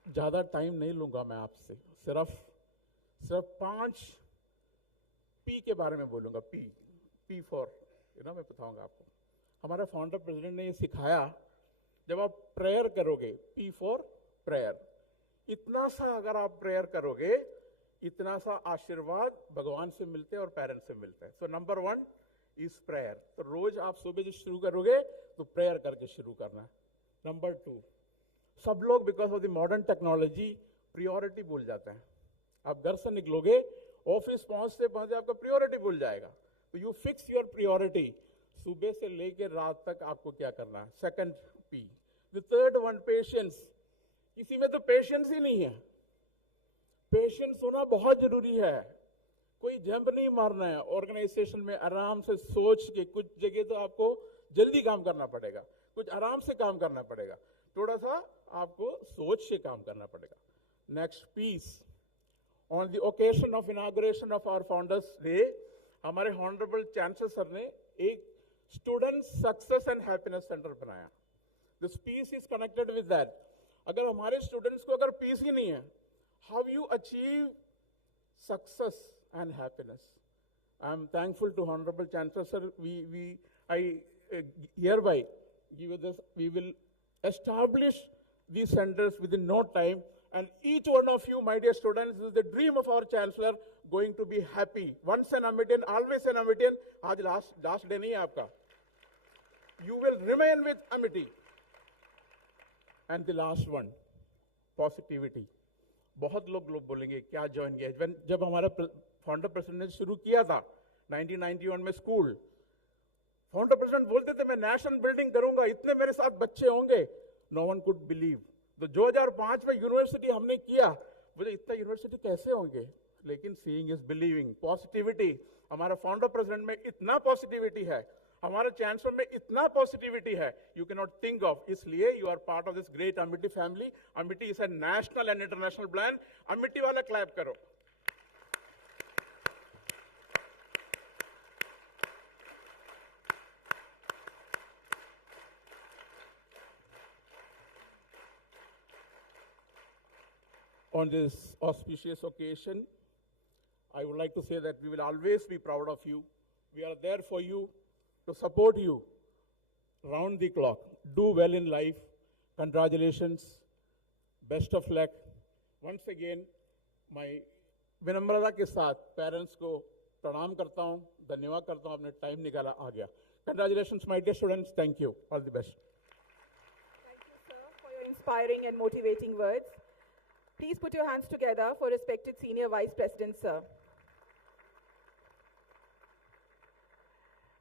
ज्यादा टाइम नहीं लूंगा मैं आपसे, सिर्फ 5 पी के बारे में बोलूंगा. पी फॉर मैं बताऊंगा आपको. हमारा फाउंडर प्रेसिडेंट ने ये सिखाया, जब आप प्रेयर करोगे, पी फॉर प्रेयर, इतना सा अगर आप प्रेयर करोगे, इतना सा आशीर्वाद भगवान से मिलते हैं और पेरेंट्स से मिलते हैं. So number 1 is prayer. तो रोज आप सुबह जो शुरू करोगे तो प्रेयर करके शुरू करना है. नंबर 2, सब लोग because of the modern technology priority भूल जाते हैं. आप घर से निकलोगे, ऑफिस पहुंचते आपका प्रियोरिटी भूल जाएगा. तो यू फिक्स योर प्रियोरिटी. सुबह से लेकर रात तक आपको क्या करना है. Second P. The third one, patience. किसी में तो पेशेंस ही नहीं है. पेशेंस होना बहुत जरूरी है. कोई जंप नहीं मारना है. ऑर्गेनाइजेशन में आराम से सोच के, कुछ जगह तो आपको जल्दी काम करना पड़ेगा, कुछ आराम से काम करना पड़ेगा, थोड़ा सा आपको सोच से काम करना पड़ेगा. Next, piece. On the occasion of inauguration of our Founders Day, हमारे Honorable Chancellor सर ने एक Student Success and Happiness Center बनाया. This peace is connected with that. अगर हमारे students को अगर peace ही नहीं है, how you achieve success and happiness? I'm thankful to Honorable Chancellor, sir. I hereby give you this. We will establish these centers within no time, and each one of you, my dear students, this is the dream of our Chancellor, going to be happy. Once an Amitian, always an Amitian. आज last day नहीं है आपका. You will remain with Amity. And the last one, positivity. बहुत लोग बोलेंगे क्या join किया. जब हमारा फाउंडर प्रेसिडेंट ने शुरू किया था 1991 में स्कूल, फाउंडर प्रेसिडेंट बोलते थे मैं नेशनल बिल्डिंग करूंगा, इतने मेरे साथ बच्चे होंगे. No one could believe. तो 2005 में यूनिवर्सिटी हमने किया, बोले इतना यूनिवर्सिटी कैसे होंगे, लेकिन सीइंग इज बिलीविंग. पॉजिटिविटी, हमारा फाउंडर प्रेसिडेंट में इतना पॉजिटिविटी है, हमारे चांसलर में इतना पॉजिटिविटी है, you can not think of. इसलिए you are part of this great Amity family. Amity is a national and international brand. Amity वाला क्लैप करो. On this auspicious occasion, I would like to say that we will always be proud of you. We are there for you, to support you round the clock. Do well in life. Congratulations. Best of luck. Once again, my विनम्रता के साथ parents को प्रणाम करता हूँ, धन्यवाद करता हूँ, आपने टाइम निकाला आ गया. Congratulations, my dear students. Thank you. All the best. Thank you, sir, for your inspiring and motivating words. Please put your hands together for respected Senior Vice President, sir.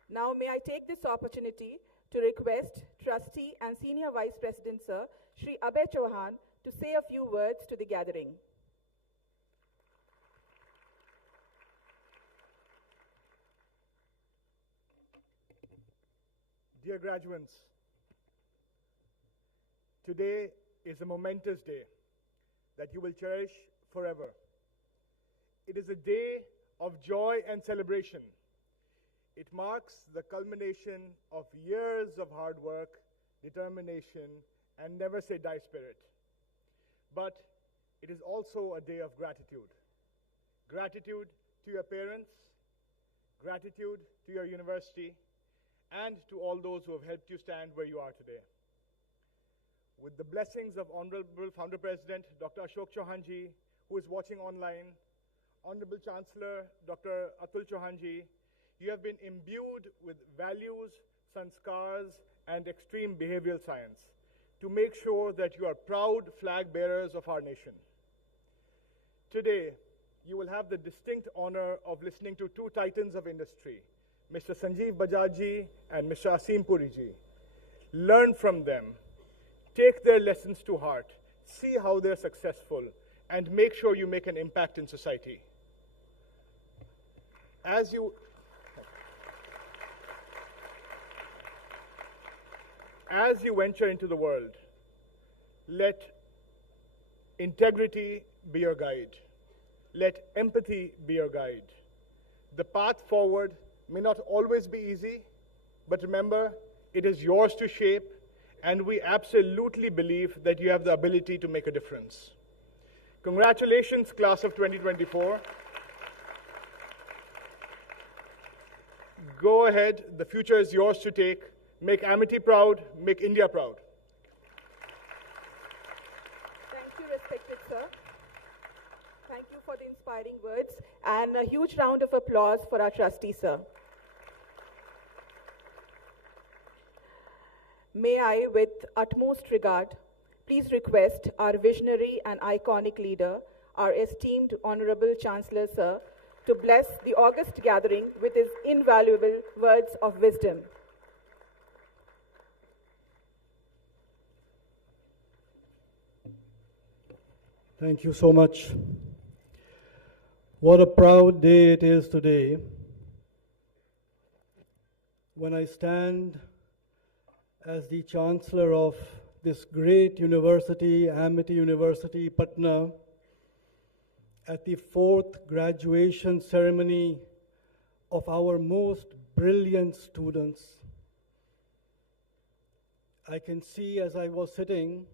Now, may I take this opportunity to request Trustee and Senior Vice President, sir, Shri Abhay Chauhan, to say a few words to the gathering. Dear graduates, today is a momentous day that you will cherish forever. It is a day of joy and celebration. It marks the culmination of years of hard work, determination, and never say die spirit. But it is also a day of gratitude. Gratitude to your parents, gratitude to your university, and to all those who have helped you stand where you are today. With the blessings of Honorable Founder President Dr. Ashok Chauhanji, who is watching online, Honorable Chancellor Dr. Atul Chauhanji, you have been imbued with values, sanskars, and extreme behavioral science to make sure that you are proud flag bearers of our nation. Today, you will have the distinct honor of listening to two titans of industry, Mr. Sanjeev Bajaj and Mr. Asim Puri ji. Learn from them. Take their lessons to heart, see how they're successful, and make sure you make an impact in society. As you venture into the world, let integrity be your guide. Let empathy be your guide. The path forward may not always be easy, but remember, it is yours to shape, and we absolutely believe that you have the ability to make a difference. Congratulations, class of 2024. Go ahead, the future is yours to take. Make Amity proud, make India proud. Thank you, respected sir. Thank you for the inspiring words, and a huge round of applause for our trustee, sir. May I, with utmost regard, please request our visionary and iconic leader, our esteemed Honorable Chancellor, sir, to bless the august gathering with his invaluable words of wisdom. Thank you so much. What a proud day it is today when I stand as the Chancellor of this great university, Amity University, Patna, at the 4th graduation ceremony of our most brilliant students. I can see as I was sitting,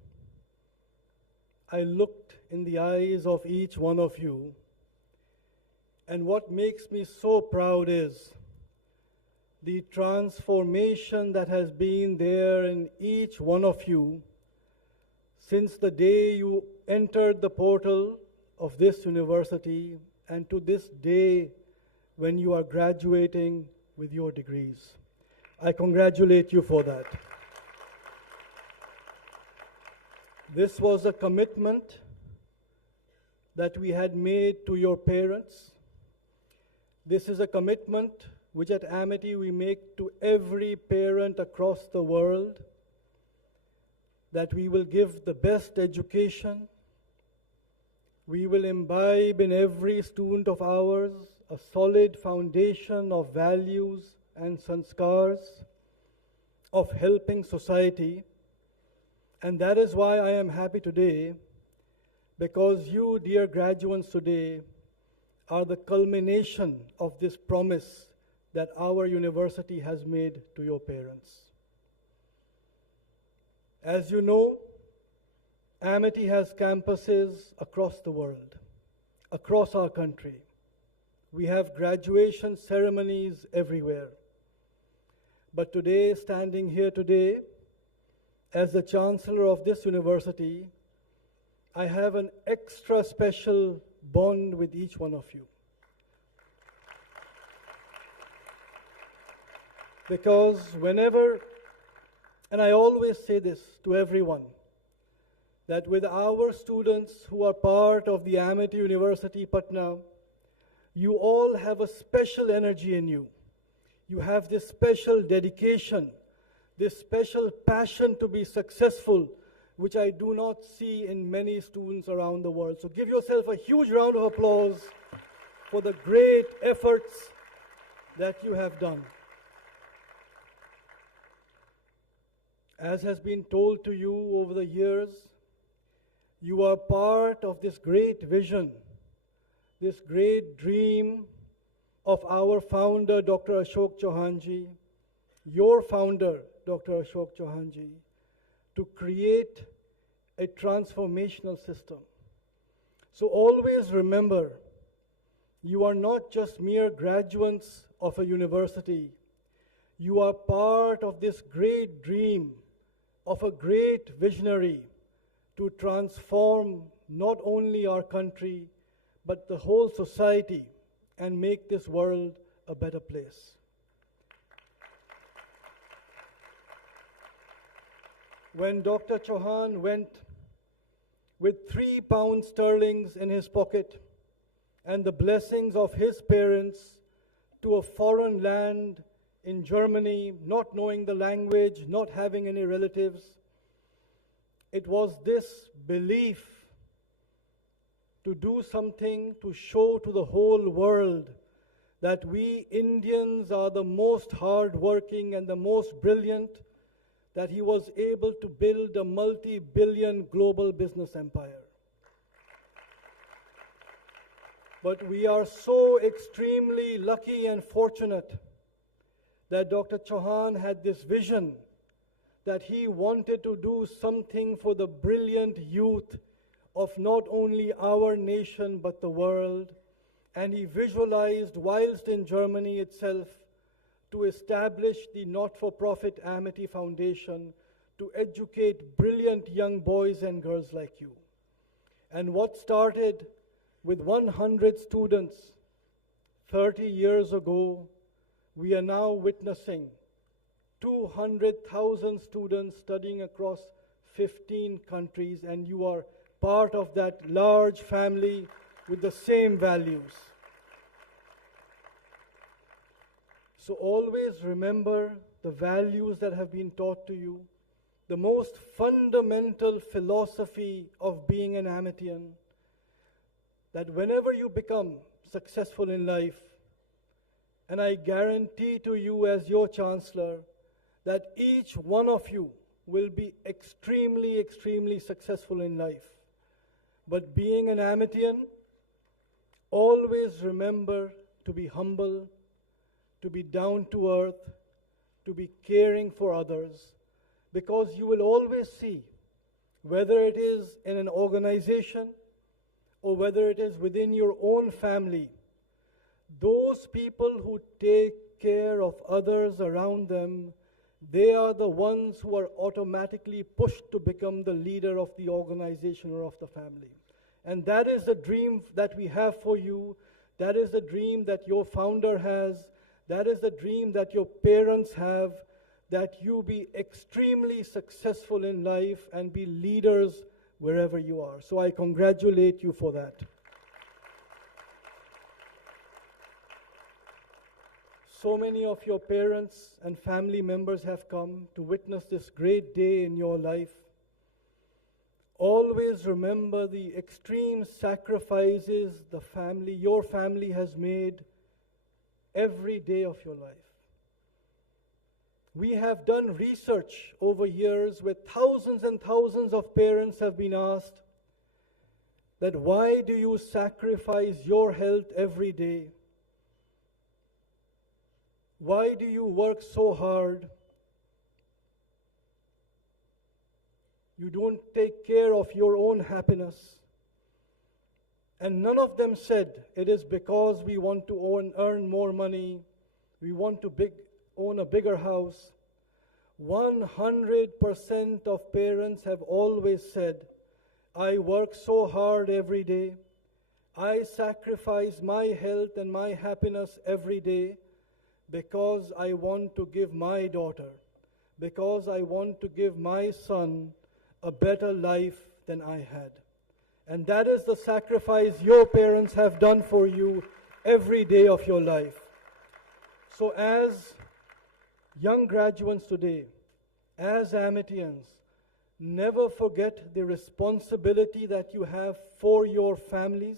I looked in the eyes of each one of you, And what makes me so proud is the transformation that has been there in each one of you since the day you entered the portal of this university and to this day when you are graduating with your degrees. I congratulate you for that. This was a commitment that we had made to your parents. This is a commitment which at Amity we make to every parent across the world, that we will give the best education. We will imbibe in every student of ours a solid foundation of values and sanskars, of helping society. And that is why I am happy today, because you, dear graduates today, are the culmination of this promise that our university has made to your parents. As you know, Amity has campuses across the world, across our country. We have graduation ceremonies everywhere. But today, standing here today, as the Chancellor of this university, I have an extra special bond with each one of you. Because whenever, and I always say this to everyone, that with our students who are part of the Amity University, Patna, you all have a special energy in you. You have this special dedication, this special passion to be successful, which I do not see in many students around the world. So give yourself a huge round of applause for the great efforts that you have done. As has been told to you over the years, you are part of this great vision, this great dream of our founder, Dr. Ashok Chauhanji, your founder, Dr. Ashok Chauhanji, to create a transformational system. So always remember, you are not just mere graduates of a university. You are part of this great dream of a great visionary to transform not only our country, but the whole society and make this world a better place. When Dr. Chauhan went with 3 pound sterlings in his pocket and the blessings of his parents to a foreign land in Germany, not knowing the language, not having any relatives, it was this belief to do something to show to the whole world that we Indians are the most hardworking and the most brilliant, that he was able to build a multi-billion global business empire. But we are so extremely lucky and fortunate that Dr. Chauhan had this vision that he wanted to do something for the brilliant youth of not only our nation but the world. And he visualized, whilst in Germany itself, to establish the not-for-profit Amity Foundation to educate brilliant young boys and girls like you. And what started with 100 students 30 years ago, we are now witnessing 200,000 students studying across 15 countries, and you are part of that large family with the same values. So always remember the values that have been taught to you, the most fundamental philosophy of being an Amityan, that whenever you become successful in life, and I guarantee to you as your Chancellor, that each one of you will be extremely, extremely successful in life. But being an Amityan, always remember to be humble, to be down to earth, to be caring for others, because you will always see, whether it is in an organization or whether it is within your own family, Those people who take care of others around them, they are the ones who are automatically pushed to become the leader of the organization or of the family. And that is the dream that we have for you. That is the dream that your founder has. That is the dream that your parents have, that you be extremely successful in life and be leaders wherever you are. So I congratulate you for that. So many of your parents and family members have come to witness this great day in your life. Always remember the extreme sacrifices your family has made every day of your life. We have done research over years where thousands and thousands of parents have been asked that why do you sacrifice your health every day? Why do you work so hard? You don't take care of your own happiness. And none of them said it is because we want to earn more money, we want to own a bigger house. 100% of parents have always said, I work so hard every day, I sacrifice my health and my happiness every day because I want to give my daughter, because I want to give my son a better life than I had. And that is the sacrifice your parents have done for you every day of your life. So as young graduates today, as Amityans, never forget the responsibility that you have for your families,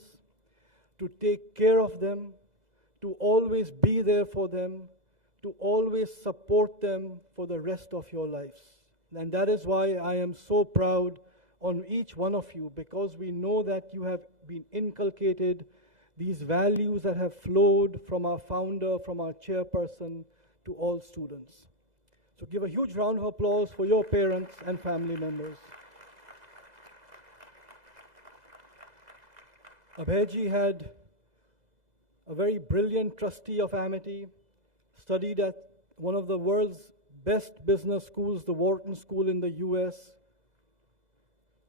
to take care of them, to always be there for them, to always support them for the rest of your lives. And that is why I am so proud on each one of you, because we know that you have been inculcated these values that have flowed from our founder, from our chairperson, to all students. So give a huge round of applause for your parents and family members. Abhayji had a very brilliant trustee of Amity, studied at one of the world's best business schools, the Wharton School in the US,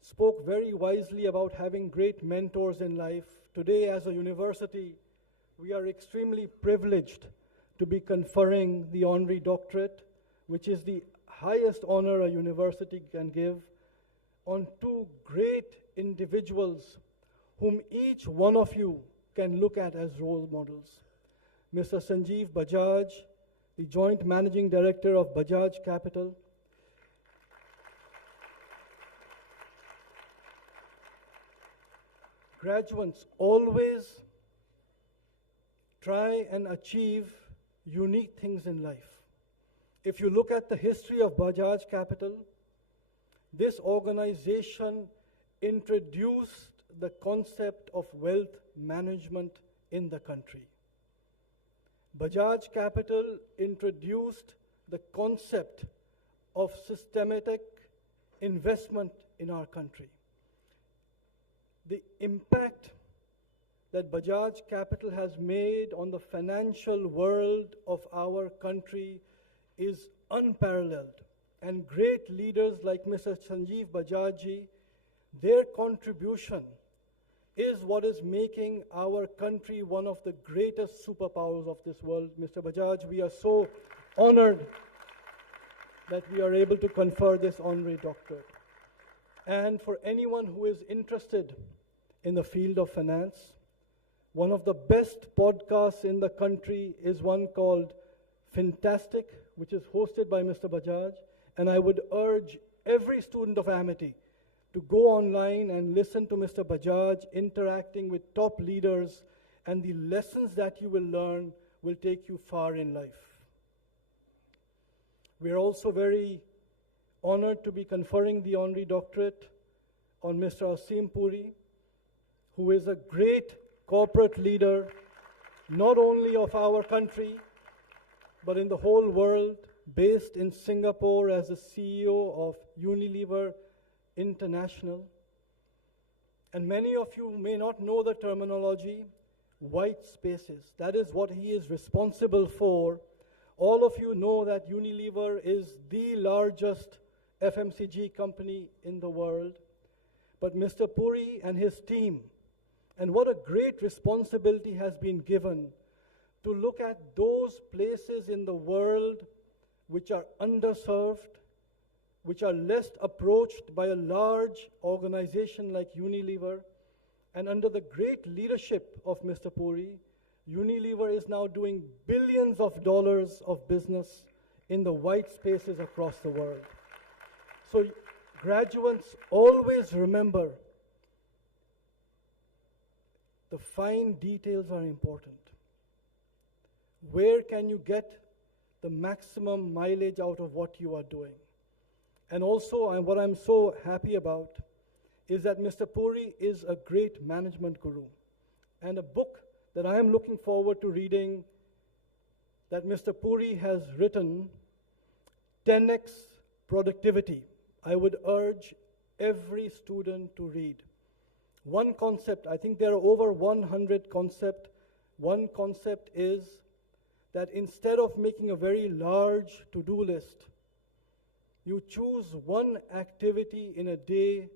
spoke very wisely about having great mentors in life. Today, as a university, we are extremely privileged to be conferring the honorary doctorate, which is the highest honor a university can give, on two great individuals whom each one of you can look at as role models. Mr. Sanjeev Bajaj, the Joint Managing Director of Bajaj Capital. Graduates, always try and achieve unique things in life. If you look at the history of Bajaj Capital, this organization introduced the concept of wealth management in the country. Bajaj Capital introduced the concept of systematic investment in our country. The impact that Bajaj Capital has made on the financial world of our country is unparalleled. And great leaders like Mr. Sanjeev Bajaj, their contribution is what is making our country one of the greatest superpowers of this world. Mr. Bajaj, we are so honored that we are able to confer this honorary doctorate. And for anyone who is interested in the field of finance, one of the best podcasts in the country is one called Fantastic, which is hosted by Mr. Bajaj. And I would urge every student of Amity to go online and listen to Mr. Bajaj interacting with top leaders, and the lessons that you will learn will take you far in life. We are also very honored to be conferring the honorary doctorate on Mr. Asim Puri, who is a great corporate leader, not only of our country, but in the whole world, based in Singapore as the CEO of Unilever International. And many of you may not know the terminology. white spaces. That is what he is responsible for. All of you know that Unilever is the largest FMCG company in the world. But Mr. Puri and his team, and what a great responsibility has been given to look at those places in the world which are underserved, which are less approached by a large organization like Unilever. And under the great leadership of Mr. Puri, Unilever is now doing billions of dollars of business in the white spaces across the world. So graduates, always remember, the fine details are important. Where can you get the maximum mileage out of what you are doing? And also, what I'm so happy about is that Mr. Puri is a great management guru. And a book that I am looking forward to reading that Mr. Puri has written, 10x Productivity. I would urge every student to read. One concept, I think there are over 100 concepts. One concept is that instead of making a very large to-do list, you choose one activity in a day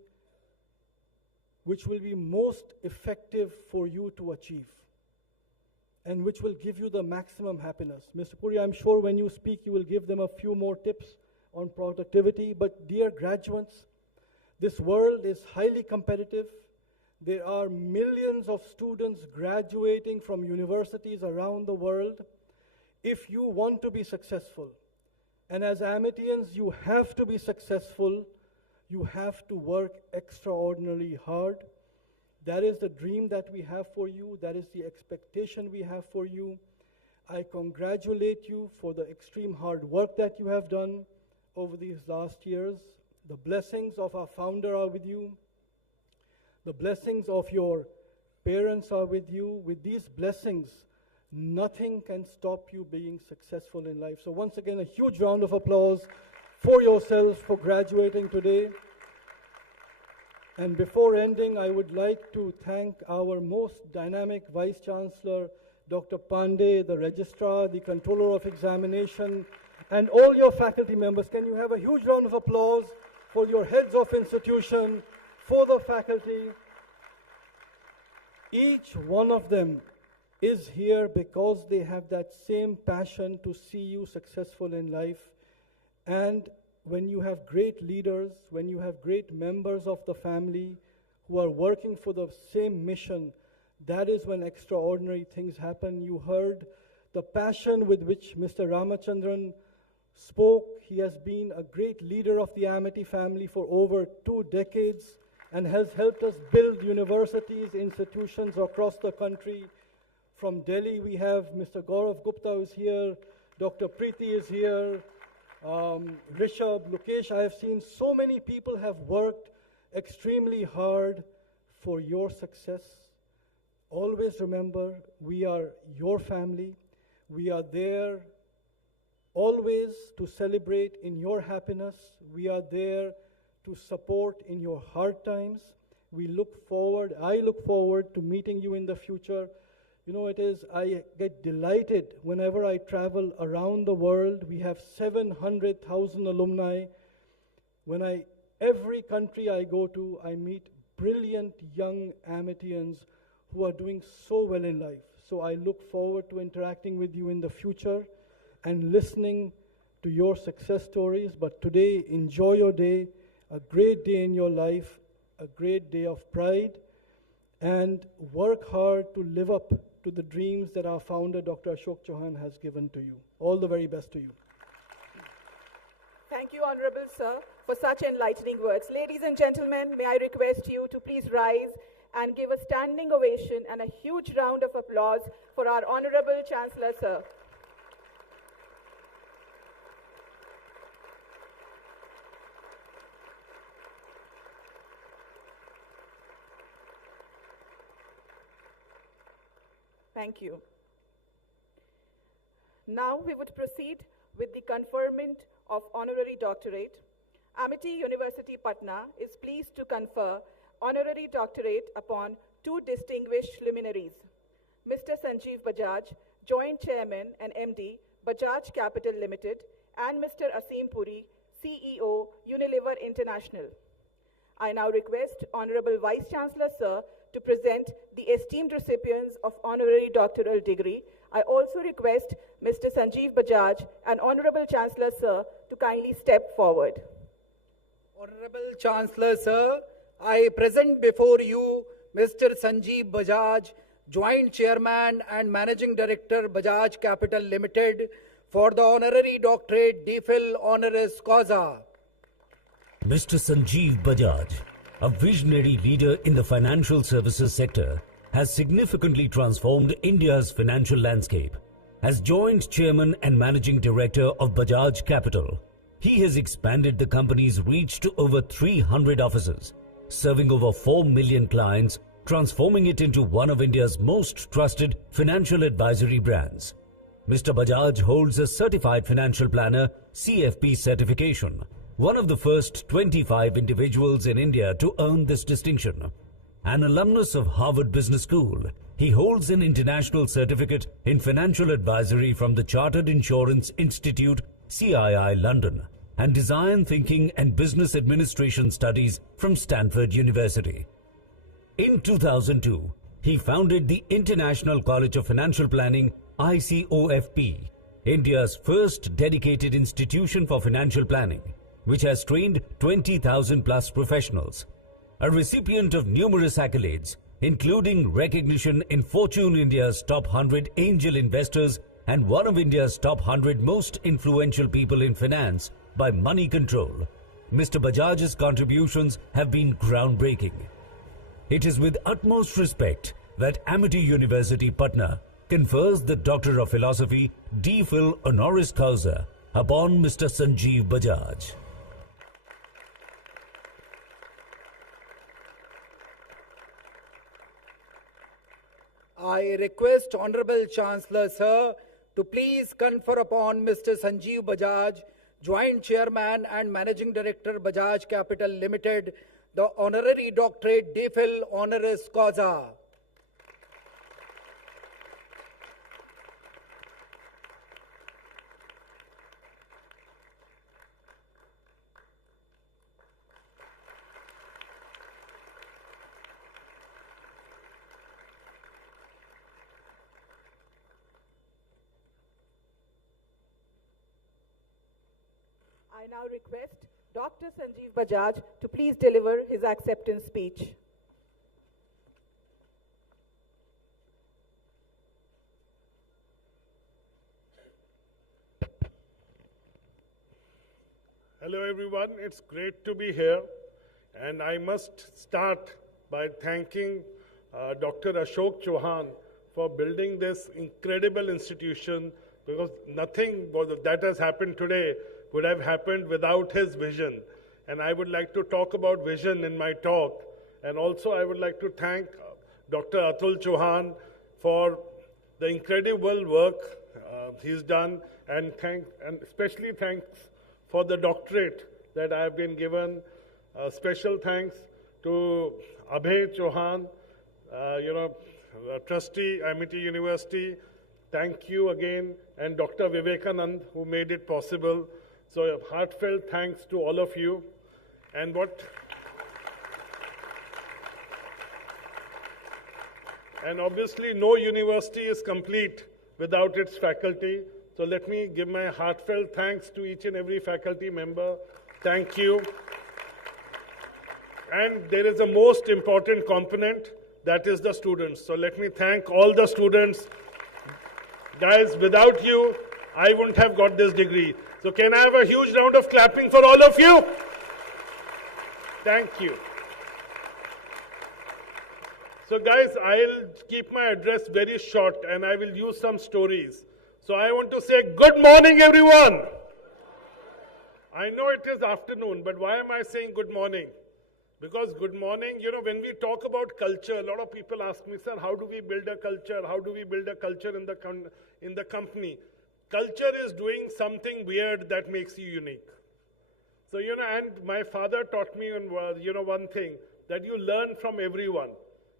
which will be most effective for you to achieve and which will give you the maximum happiness. Mr. Puri, I'm sure when you speak, you will give them a few more tips on productivity. But dear graduates, this world is highly competitive. There are millions of students graduating from universities around the world. If you want to be successful, and as Amityans, you have to be successful, you have to work extraordinarily hard. That is the dream that we have for you. That is the expectation we have for you. I congratulate you for the extreme hard work that you have done over these last years. The blessings of our founder are with you. The blessings of your parents are with you. With these blessings, nothing can stop you being successful in life. So once again, a huge round of applause for yourselves for graduating today. And before ending, I would like to thank our most dynamic Vice Chancellor, Dr. Pandey, the Registrar, the Controller of Examination, and all your faculty members. Can you have a huge round of applause for your heads of institution, for the faculty? Each one of them is here because they have that same passion to see you successful in life. And when you have great leaders, when you have great members of the family who are working for the same mission, that is when extraordinary things happen. You heard the passion with which Mr. Ramachandran spoke. He has been a great leader of the Amity family for over 2 decades and has helped us build universities, institutions across the country. From Delhi, we have Mr. Gaurav Gupta who is here, Dr. Preeti is here, Rishabh, Lukesh. I have seen so many people have worked extremely hard for your success. Always remember, we are your family. We are there always to celebrate in your happiness. We are there to support in your hard times. I look forward to meeting you in the future. You know, I get delighted whenever I travel around the world. We have 700,000 alumni. Every country I go to, I meet brilliant young Amityans who are doing so well in life. So I look forward to interacting with you in the future and listening to your success stories. But today, enjoy your day, a great day in your life, a great day of pride, and work hard to live up to the dreams that our founder, Dr. Ashok Chauhan, has given to you. All the very best to you. Thank you, Honorable Sir, for such enlightening words. Ladies and gentlemen, may I request you to please rise and give a standing ovation and a huge round of applause for our Honorable Chancellor, Sir. Thank you. Now we would proceed with the conferment of honorary doctorate. Amity University, Patna is pleased to confer honorary doctorate upon 2 distinguished luminaries. Mr. Sanjeev Bajaj, Joint Chairman and MD, Bajaj Capital Limited, and Mr. Asim Puri, CEO, Unilever International. I now request Honorable Vice Chancellor Sir to present the esteemed recipients of honorary doctoral degree. I also request Mr. Sanjeev Bajaj and Honorable Chancellor Sir to kindly step forward. Honorable Chancellor Sir, I present before you Mr. Sanjeev Bajaj, Joint Chairman and Managing Director, Bajaj Capital Limited, for the honorary doctorate DPhil honoris causa. Mr. Sanjeev Bajaj, a visionary leader in the financial services sector, has significantly transformed India's financial landscape. As Joint Chairman and Managing Director of Bajaj Capital, he has expanded the company's reach to over 300 offices, serving over 4 million clients, transforming it into one of India's most trusted financial advisory brands. Mr. Bajaj holds a Certified Financial Planner CFP certification, one of the first 25 individuals in India to earn this distinction. An alumnus of Harvard Business School, he holds an international certificate in financial advisory from the Chartered Insurance Institute, CII, London, and Design Thinking and Business Administration Studies from Stanford University. In 2002, he founded the International College of Financial Planning, ICOFP, India's first dedicated institution for financial planning, which has trained 20,000 plus professionals. A recipient of numerous accolades, including recognition in Fortune India's top 100 angel investors and one of India's top 100 most influential people in finance by Money Control, Mr. Bajaj's contributions have been groundbreaking. It is with utmost respect that Amity University, Patna, confers the Doctor of Philosophy DPhil honoris causa upon Mr. Sanjeev Bajaj. I request Honorable Chancellor Sir to please confer upon Mr. Sanjeev Bajaj, Joint Chairman and Managing Director, Bajaj Capital Limited, the honorary doctorate DPhil honoris causa. I now request Dr. Sanjeev Bajaj to please deliver his acceptance speech. Hello everyone, it's great to be here, and I must start by thanking Dr. Ashok Chauhan for building this incredible institution, because nothing that has happened today would have happened without his vision. And I would like to talk about vision in my talk. And also I would like to thank Dr. Atul Chauhan for the incredible work he's done, and especially thanks for the doctorate that I have been given. Special thanks to Abhay Chauhan, trustee, Amity University. Thank you again, and Dr. Vivekanand, who made it possible. So a heartfelt thanks to all of you. And obviously no university is complete without its faculty. So let me give my heartfelt thanks to each and every faculty member. Thank you. And there is a most important component, that is the students. So let me thank all the students. Guys, without you, I wouldn't have got this degree. So can I have a huge round of clapping for all of you? Thank you. So guys, I'll keep my address very short and I will use some stories. So I want to say good morning, everyone. I know it is afternoon, but why am I saying good morning? Because good morning, when we talk about culture, a lot of people ask me, sir, how do we build a culture? How do we build a culture in the company? Culture is doing something weird that makes you unique. So, and my father taught me, one thing, that you learn from everyone.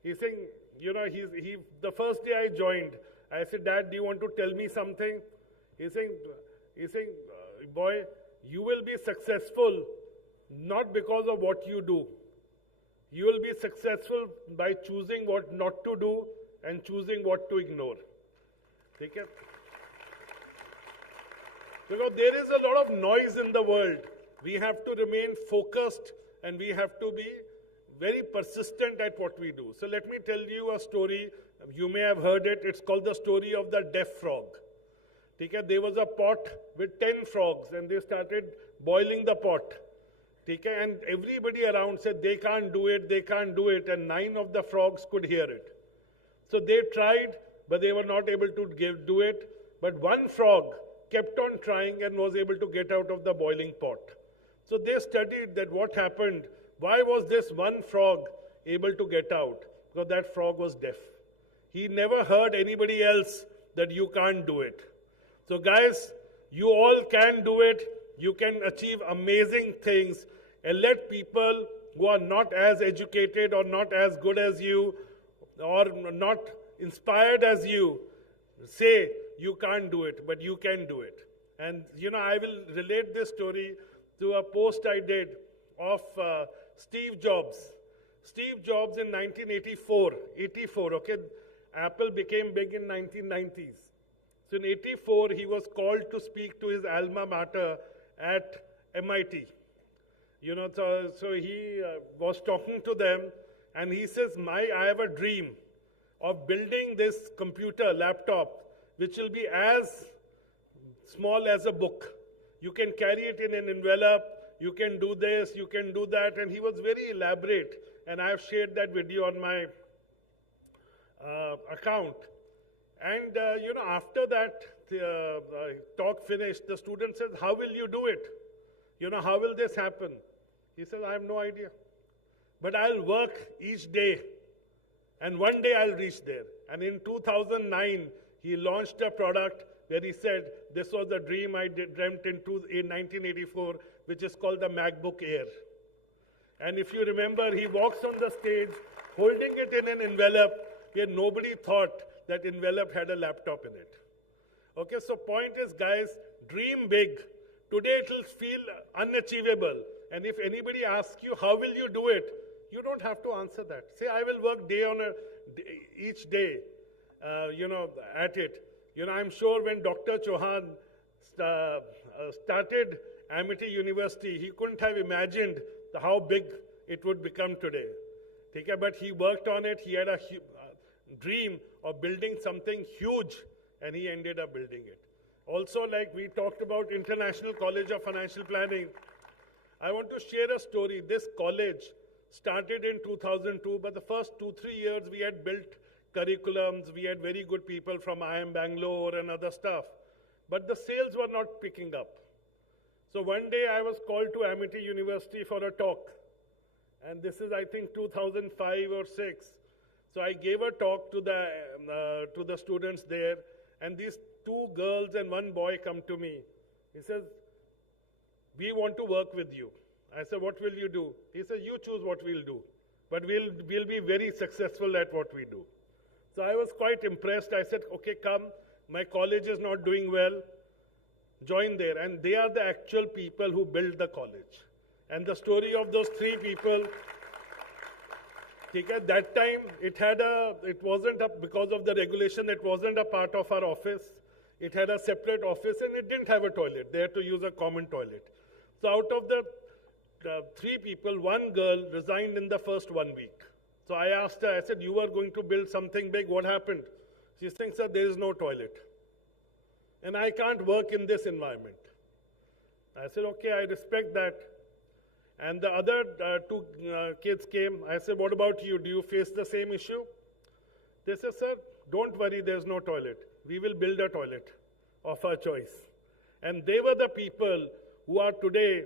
He's saying, the first day I joined, I said, Dad, do you want to tell me something? He's saying, boy, you will be successful not because of what you do. You will be successful by choosing what not to do and choosing what to ignore. Okay? Because there is a lot of noise in the world. We have to remain focused and we have to be very persistent at what we do. So let me tell you a story. You may have heard it. It's called the story of the deaf frog. Okay? There was a pot with 10 frogs and they started boiling the pot. Okay? And everybody around said, they can't do it, they can't do it. And 9 of the frogs could hear it. So they tried, but they were not able to do it. But one frog kept on trying and was able to get out of the boiling pot. So they studied that what happened. Why was this one frog able to get out? Because that frog was deaf. He never heard anybody else that you can't do it. So guys, you all can do it. You can achieve amazing things. And let people who are not as educated or not as good as you or not inspired as you say you can't do it, but you can do it. And I will relate this story to a post I did of Steve Jobs. Steve Jobs in 1984, okay, Apple became big in 1990s. So in 84, he was called to speak to his alma mater at Amity. So he was talking to them and he says, I have a dream of building this computer laptop which will be as small as a book. You can carry it in an envelope, you can do this, you can do that, and he was very elaborate. And I have shared that video on my account. And after that talk finished, the student says, how will you do it? How will this happen? He says, I have no idea. But I'll work each day. And one day I'll reach there. And in 2009, he launched a product where he said, this was the dream I dreamt in 1984, which is called the MacBook Air. And if you remember, he walks on the stage holding it in an envelope where nobody thought that envelope had a laptop in it. Okay, so point is, guys, dream big. Today it will feel unachievable. And if anybody asks you, how will you do it? You don't have to answer that. Say, I will work each day, at it. I'm sure when Dr. Chauhan started Amity University, he couldn't have imagined how big it would become today. Okay? But he worked on it. He had a dream of building something huge, and he ended up building it. Also, like we talked about International College of Financial Planning, I want to share a story. This college started in 2002, but the first 2-3 years we had built curriculums, we had very good people from IIM Bangalore and other stuff, but the sales were not picking up. So one day I was called to Amity University for a talk, and this is I think 2005 or 6. So I gave a talk to the students there, and these 2 girls and 1 boy come to me. He says, we want to work with you. I said, what will you do? He said, you choose what we'll do, but we'll be very successful at what we do. So I was quite impressed. I said, okay, come. My college is not doing well. Join there. And they are the actual people who built the college. And the story of those 3 people, at that time, it wasn't because of the regulation, it wasn't a part of our office. It had a separate office and it didn't have a toilet. They had to use a common toilet. So out of the 3 people, 1 girl resigned in the first 1 week. So I asked her, I said, you are going to build something big, what happened? She thinks, sir, there is no toilet. And I can't work in this environment. I said, okay, I respect that. And the other 2 kids came. I said, what about you? Do you face the same issue? They said, sir, don't worry, there's no toilet. We will build a toilet of our choice. And they were the people who are today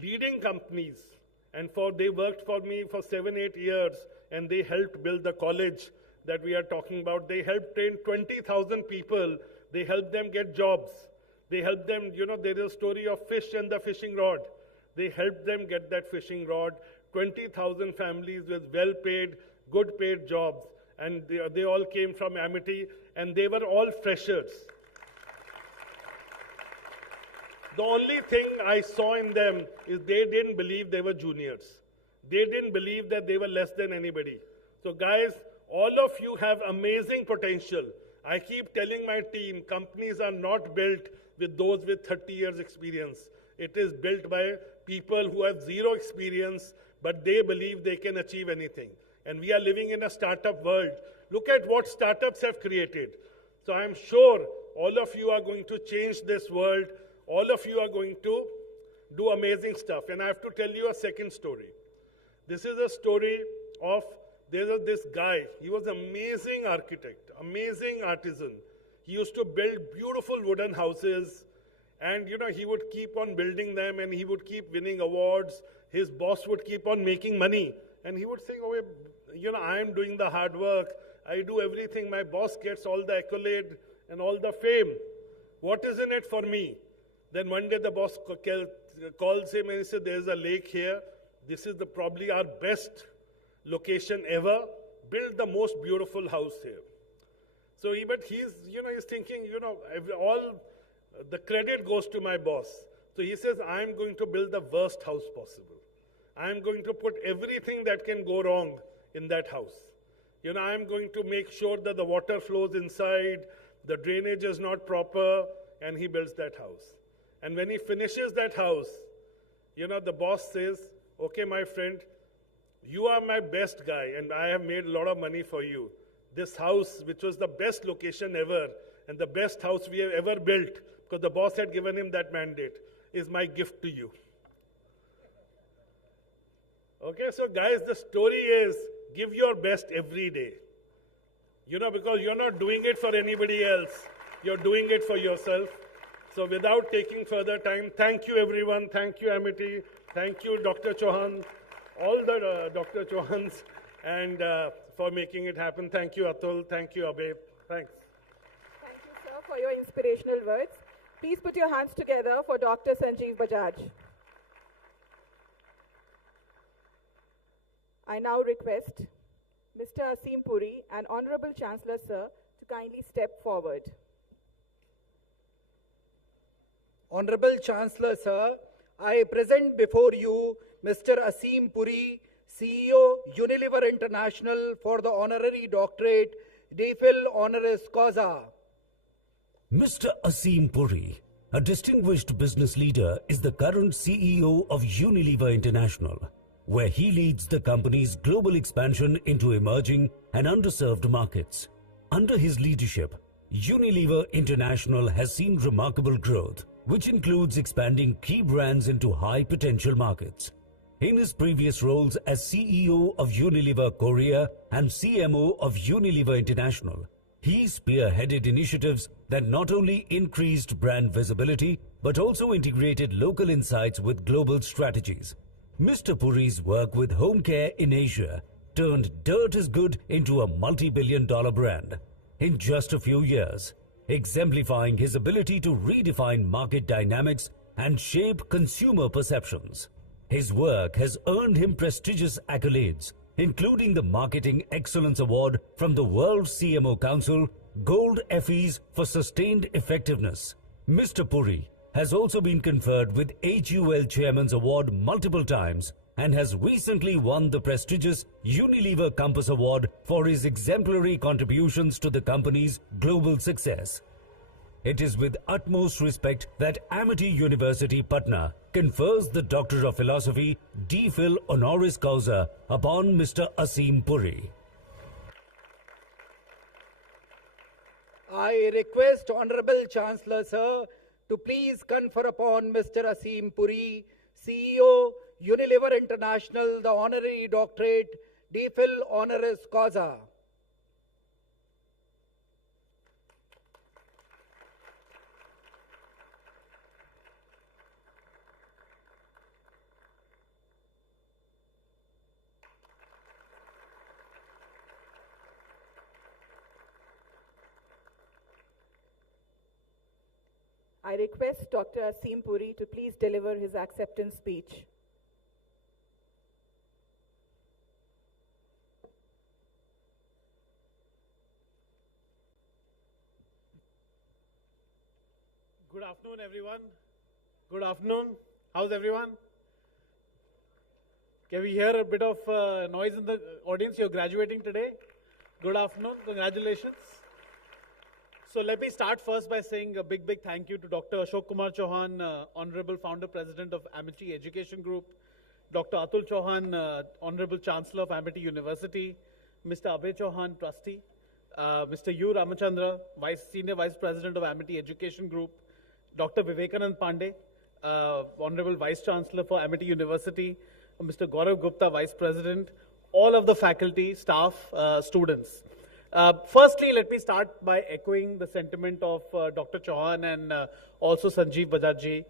leading companies. And they worked for me for 7-8 years, and they helped build the college that we are talking about. They helped train 20,000 people. They helped them get jobs. They helped them, there is a story of fish and the fishing rod. They helped them get that fishing rod, 20,000 families with well-paid, good-paid jobs. and they all came from Amity, and they were all freshers. The only thing I saw in them is they didn't believe they were juniors. They didn't believe that they were less than anybody. So guys, all of you have amazing potential. I keep telling my team, companies are not built with those with 30 years experience. It is built by people who have zero experience, but they believe they can achieve anything. And we are living in a startup world. Look at what startups have created. So I'm sure all of you are going to change this world. All of you are going to do amazing stuff. And I have to tell you a second story. This is a story of, there was this guy. He was an amazing architect, amazing artisan. He used to build beautiful wooden houses. And, he would keep on building them and he would keep winning awards. His boss would keep on making money. And he would think, oh, I am doing the hard work. I do everything. My boss gets all the accolade and all the fame. What is in it for me? Then one day the boss calls him and he said, there's a lake here. This is probably our best location ever. Build the most beautiful house here. So but he's thinking, all the credit goes to my boss. So he says, I'm going to build the worst house possible. I'm going to put everything that can go wrong in that house. I'm going to make sure that the water flows inside, the drainage is not proper, and he builds that house. And when he finishes that house, the boss says, okay, my friend, you are my best guy, and I have made a lot of money for you. This house, which was the best location ever, and the best house we have ever built, because the boss had given him that mandate, is my gift to you. Okay, so guys, the story is, give your best every day. Because you're not doing it for anybody else. You're doing it for yourself. So without taking further time, thank you everyone. Thank you Amity. Thank you Dr. Chauhan, all the Dr. Chauhans, and for making it happen. Thank you Atul. Thank you Abhay. Thanks. Thank you, sir, for your inspirational words. Please put your hands together for Dr. Sanjeev Bajaj. I now request Mr. Aseem Puri and Honorable Chancellor, sir, to kindly step forward. Honorable Chancellor, sir, I present before you Mr. Aseem Puri, CEO, Unilever International, for the honorary doctorate, DPhil honoris causa. Mr. Aseem Puri, a distinguished business leader, is the current CEO of Unilever International, where he leads the company's global expansion into emerging and underserved markets. Under his leadership, Unilever International has seen remarkable growth, which includes expanding key brands into high-potential markets. In his previous roles as CEO of Unilever Korea and CMO of Unilever International, he spearheaded initiatives that not only increased brand visibility, but also integrated local insights with global strategies. Mr. Puri's work with home care in Asia turned Dirt is Good into a multi-billion-dollar brand in just a few years, exemplifying his ability to redefine market dynamics and shape consumer perceptions. His work has earned him prestigious accolades, including the Marketing Excellence Award from the World CMO Council, Gold Effies for Sustained Effectiveness. Mr. Puri has also been conferred with HUL Chairman's Award multiple times and has recently won the prestigious Unilever Compass Award for his exemplary contributions to the company's global success. It is with utmost respect that Amity University, Patna confers the Doctor of Philosophy, DPhil honoris causa upon Mr. Aseem Puri. I request Honorable Chancellor, sir, to please confer upon Mr. Aseem Puri, CEO, Unilever International, the honorary doctorate, DPhil honoris causa. I request Dr. Aseem Puri to please deliver his acceptance speech. afternoon, everyone. Good afternoon. How's everyone? Can we hear a bit of noise in the audience? You're graduating today. Good afternoon. Congratulations. So let me start first by saying a big, big thank you to Dr. Ashok Kumar Chauhan, Honorable Founder President of Amity Education Group, Dr. Atul Chauhan, Honorable Chancellor of Amity University, Mr. Abhay Chauhan, Trustee, Mr. U. Ramachandra, Senior Vice President of Amity Education Group, Dr. Vivekanand Pandey, Honorable Vice Chancellor for Amity University, Mr. Gaurav Gupta, Vice President, all of the faculty, staff, students. Firstly, let me start by echoing the sentiment of Dr. Chauhan and also Sanjeev Bajaj ji.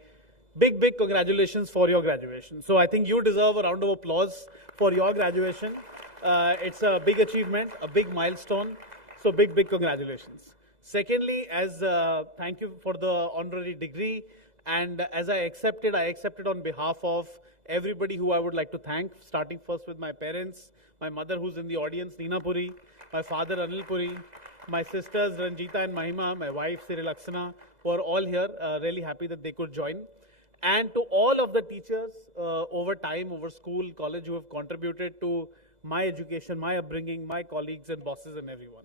Big, big congratulations for your graduation. So I think you deserve a round of applause for your graduation. It's a big achievement, a big milestone. So big, big congratulations. Secondly, thank you for the honorary degree. And as I accepted on behalf of everybody who I would like to thank, starting first with my parents, my mother who's in the audience, Neena Puri, my father, Anil Puri, my sisters, Ranjita and Mahima, my wife, Cyril Aksana, who are all here, really happy that they could join. And to all of the teachers over time, over school, college, who have contributed to my education, my upbringing, my colleagues and bosses and everyone.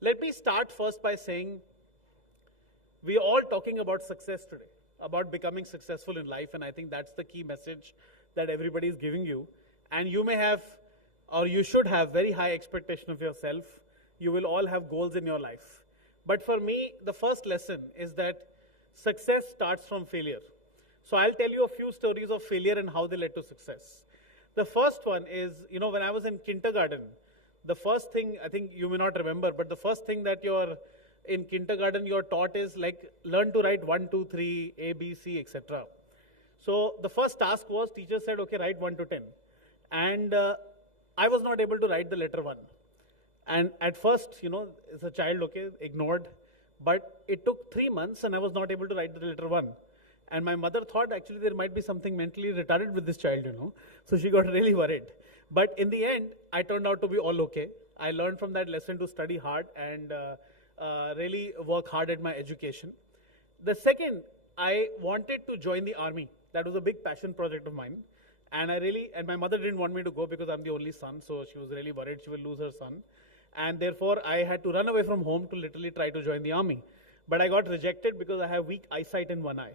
Let me start first by saying, we're all talking about success today, about becoming successful in life, and I think that's the key message that everybody is giving you. And you may have, or you should have, very high expectation of yourself. You will all have goals in your life. But for me, the first lesson is that success starts from failure. So I'll tell you a few stories of failure and how they led to success. The first one is, when I was in kindergarten, the first thing, I think you may not remember, but the first thing that in kindergarten you're taught is learn to write 1, 2, 3, A, B, C, etc. So the first task was, teacher said, okay, write 1 to 10. And I was not able to write the letter 1. And at first, as a child, okay, ignored. But it took 3 months and I was not able to write the letter 1. And my mother thought actually there might be something mentally retarded with this child, So she got really worried. But in the end, I turned out to be all okay. I learned from that lesson to study hard and really work hard at my education. The second, I wanted to join the army. That was a big passion project of mine. And my mother didn't want me to go because I'm the only son. So she was really worried she will lose her son. And therefore, I had to run away from home to literally try to join the army. But I got rejected because I have weak eyesight in one eye.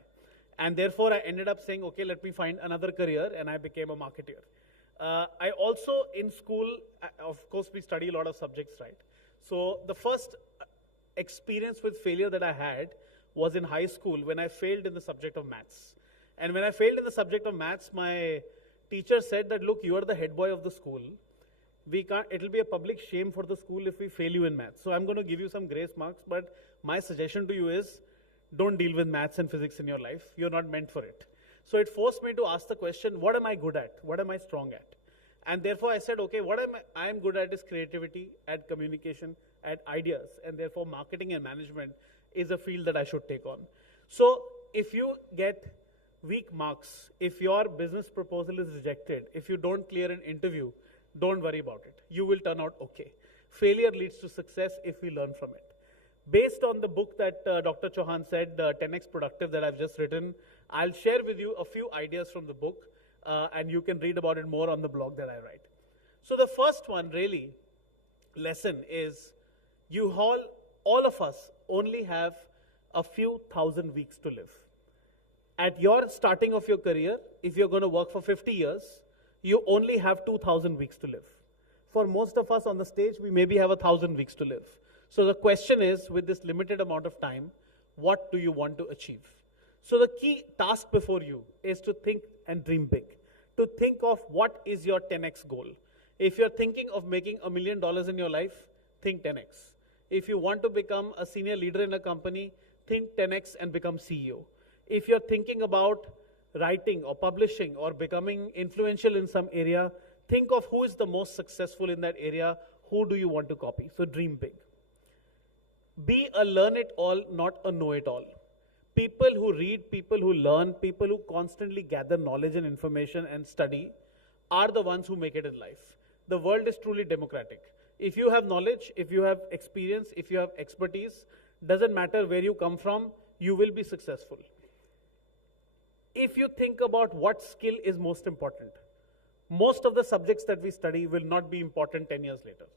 And therefore, I ended up saying, okay, let me find another career, and I became a marketeer. I also, in school, of course, we study a lot of subjects, right? So the first experience with failure that I had was in high school when I failed in the subject of maths. And when I failed in the subject of maths, my teacher said that, look, you are the head boy of the school. It'll be a public shame for the school if we fail you in maths. So I'm going to give you some grace marks, but my suggestion to you is, don't deal with maths and physics in your life. You're not meant for it. So it forced me to ask the question, what am I good at? What am I strong at? And therefore I said, okay, what I am good at is creativity, at communication, at ideas. And therefore marketing and management is a field that I should take on. So if you get weak marks, if your business proposal is rejected, if you don't clear an interview, don't worry about it. You will turn out okay. Failure leads to success if we learn from it. Based on the book that Dr. Chauhan said, 10x Productive, that I've just written, I'll share with you a few ideas from the book, and you can read about it more on the blog that I write. So the first one, really, lesson is, all of us only have a few thousand weeks to live. At your starting of your career, if you're going to work for 50 years, you only have 2,000 weeks to live. For most of us on the stage, we maybe have 1,000 weeks to live. So the question is, with this limited amount of time, what do you want to achieve? So the key task before you is to think and dream big. To think of what is your 10x goal. If you're thinking of making $1 million in your life, think 10x. If you want to become a senior leader in a company, think 10x and become CEO. If you're thinking about writing or publishing or becoming influential in some area, think of who is the most successful in that area, who do you want to copy? So dream big. Be a learn-it-all, not a know-it-all. People who read, people who learn, people who constantly gather knowledge and information and study are the ones who make it in life. The world is truly democratic. If you have knowledge, if you have experience, if you have expertise, doesn't matter where you come from, you will be successful. If you think about what skill is most important, most of the subjects that we study will not be important 10 years later.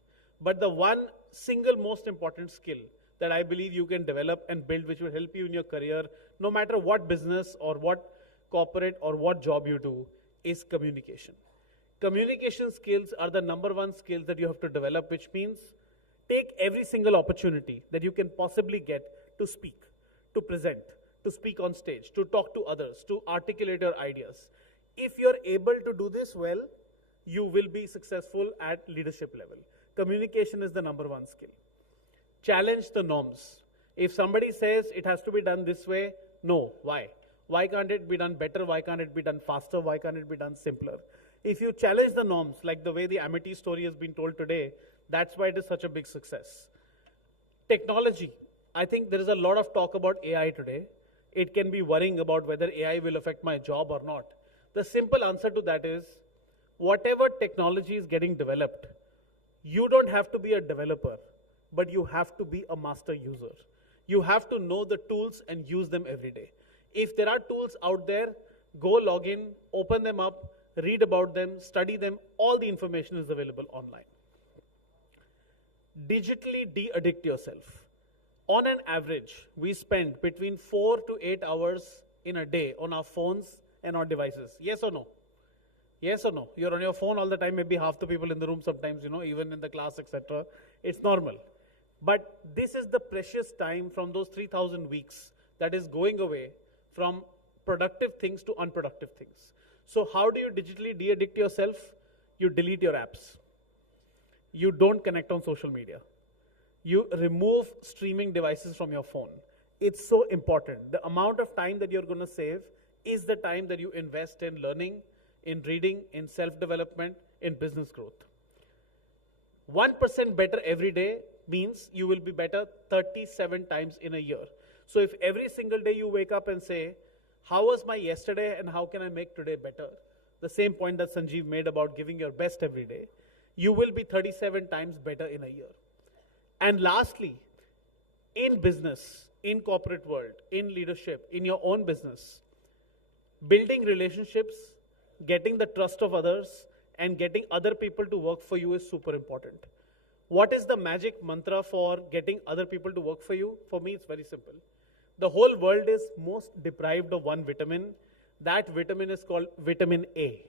But the one single most important skill that I believe you can develop and build, which will help you in your career, no matter what business or what corporate or what job you do, is communication. Communication skills are the number one skill that you have to develop, which means take every single opportunity that you can possibly get to speak, to present, to speak on stage, to talk to others, to articulate your ideas. If you're able to do this well, you will be successful at leadership level. Communication is the number one skill. Challenge the norms. If somebody says it has to be done this way, no. Why? Why can't it be done better? Why can't it be done faster? Why can't it be done simpler? If you challenge the norms, like the way the Amity story has been told today, that's why it is such a big success. Technology. I think there is a lot of talk about AI today. It can be worrying about whether AI will affect my job or not. The simple answer to that is, whatever technology is getting developed, you don't have to be a developer, but you have to be a master user. You have to know the tools and use them every day. If there are tools out there, go log in, open them up, read about them, study them. All the information is available online. Digitally de-addict yourself. On an average, we spend between 4 to 8 hours in a day on our phones and our devices. Yes or no? Yes or no? You're on your phone all the time, maybe half the people in the room sometimes, even in the class, etc. It's normal. But this is the precious time from those 3,000 weeks that is going away from productive things to unproductive things. So how do you digitally de-addict yourself? You delete your apps. You don't connect on social media. You remove streaming devices from your phone. It's so important. The amount of time that you're going to save is the time that you invest in learning, in reading, in self-development, in business growth. 1% better every day means you will be better 37 times in a year. So if every single day you wake up and say, how was my yesterday and how can I make today better? The same point that Sanjeev made about giving your best every day, you will be 37 times better in a year. And lastly, in business, in corporate world, in leadership, in your own business, building relationships, getting the trust of others, and getting other people to work for you is super important. What is the magic mantra for getting other people to work for you? For me, it's very simple. The whole world is most deprived of one vitamin. That vitamin is called vitamin A.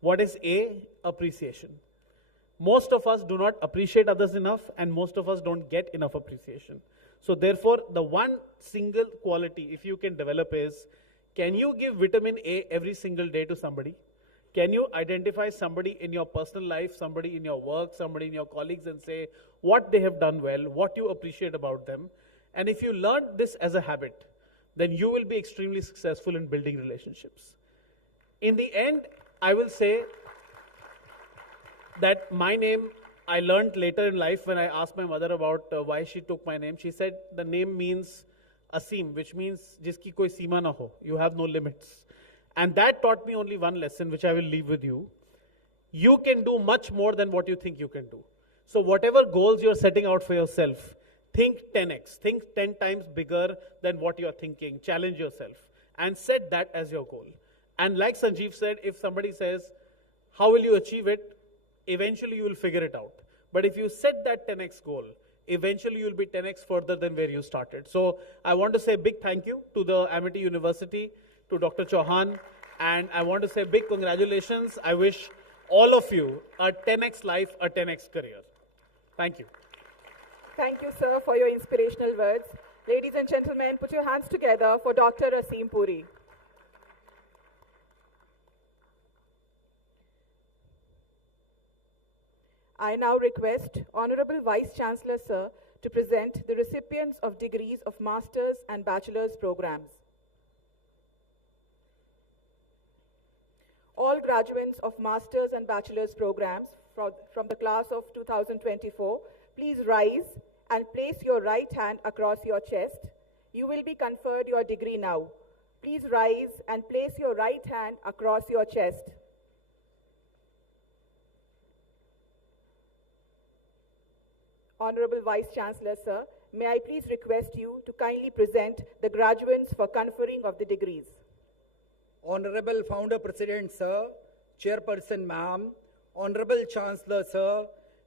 What is A? Appreciation. Most of us do not appreciate others enough, and most of us don't get enough appreciation. So therefore, the one single quality, if you can develop, is, can you give vitamin A every single day to somebody? Can you identify somebody in your personal life, somebody in your work, somebody in your colleagues, and say what they have done well, what you appreciate about them? And if you learn this as a habit, then you will be extremely successful in building relationships. In the end, I will say that my name, I learned later in life when I asked my mother about why she took my name. She said the name means Asim, which means jiski koi seema na ho. You have no limits. And that taught me only one lesson, which I will leave with you. You can do much more than what you think you can do. So whatever goals you're setting out for yourself, think 10x, think 10 times bigger than what you're thinking. Challenge yourself and set that as your goal. And like Sanjeev said, if somebody says, how will you achieve it? Eventually you will figure it out. But if you set that 10x goal, eventually you'll be 10x further than where you started. So I want to say a big thank you to the Amity University, to Dr. Chauhan, and I want to say big congratulations. I wish all of you a 10x life, a 10x career. Thank you. Thank you, sir, for your inspirational words. Ladies and gentlemen, put your hands together for Dr. Asim Puri. I now request Honorable Vice Chancellor, sir, to present the recipients of degrees of Master's and Bachelor's programs. All graduates of Master's and Bachelor's programs from the class of 2024, please rise and place your right hand across your chest. You will be conferred your degree now. Please rise and place your right hand across your chest. Honorable Vice Chancellor, sir, may I please request you to kindly present the graduates for conferring of the degrees. Honorable Founder President, Sir, Chairperson, Ma'am, Honorable Chancellor, Sir,